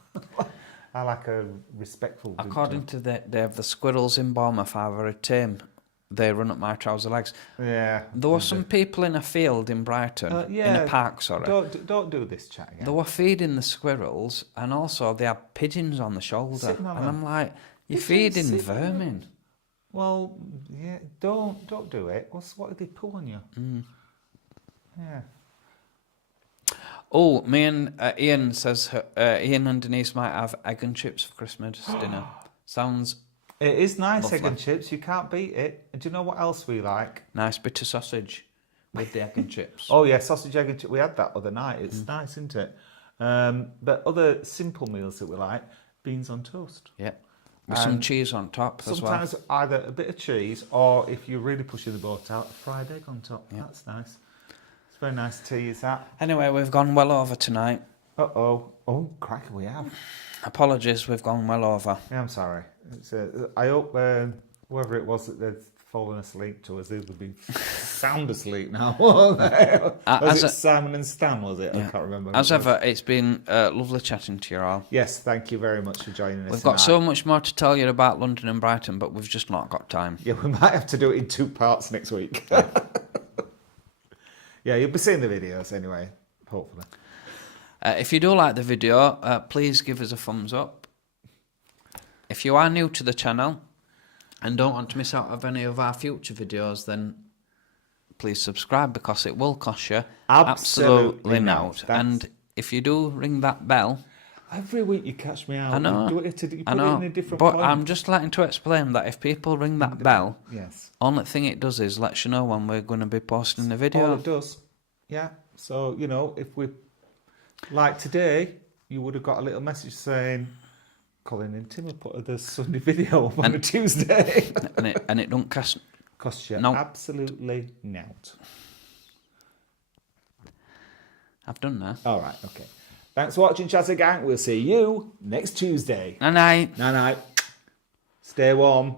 I like a respectful Vimto. According to they have the squirrels in Bournemouth are very tame. They run up my trouser legs. Yeah. There were some people in a field in Brighton, in a park, sorry. Don't do this chat again. They were feeding the squirrels, and also they had pigeons on the shoulder. And I'm like, you're feeding vermin. Well, yeah, don't do it. What did they pull on you? Yeah. Oh, me and Ian says Ian and Denise might have egg and chips for Christmas dinner. Sounds. It is nice, lovely. egg and chips. You can't beat it. And do you know what else we like? Nice bit of sausage with the egg and chips. Oh yeah, sausage, egg and chips. We had that other night. It's nice, isn't it? But other simple meals that we like: beans on toast. Yeah. With some cheese on top as well. Sometimes either a bit of cheese, or if you're really pushing the boat out, a fried egg on top. Yeah. That's nice. It's very nice to use that. Anyway, we've gone well over tonight. Oh, cracker, we have. Apologies, we've gone well over. Yeah, I'm sorry. I hope whoever it was that they'd fallen asleep to us, they'd be sound asleep now. Was it Simon and Stan, was it? Yeah. I can't remember. As ever, it's been lovely chatting to you all. Yes, thank you very much for joining us. We've got so much more to tell you about London and Brighton, but we've just not got time. Yeah, we might have to do it in 2 parts next week. Yeah, you'll be seeing the videos anyway, hopefully. If you do like the video, please give us a thumbs up. If you are new to the channel and don't want to miss out of any of our future videos, then please subscribe, because it will cost you absolutely naught. And if you do ring that bell... Every week you catch me out. I know. You put it in a different but point. I'm just letting to explain that if people ring that bell, yes, only thing it does is lets you know when we're going to be posting the video. All it does. Yeah. So, you know, if we... Like today, you would have got a little message saying... Colin and Tim have put the Sunday video up on a Tuesday. and it don't cost you absolutely naught. I've done that. All right, okay. Thanks for watching, Chatter Gang. We'll see you next Tuesday. Night-night. Night-night. Stay warm.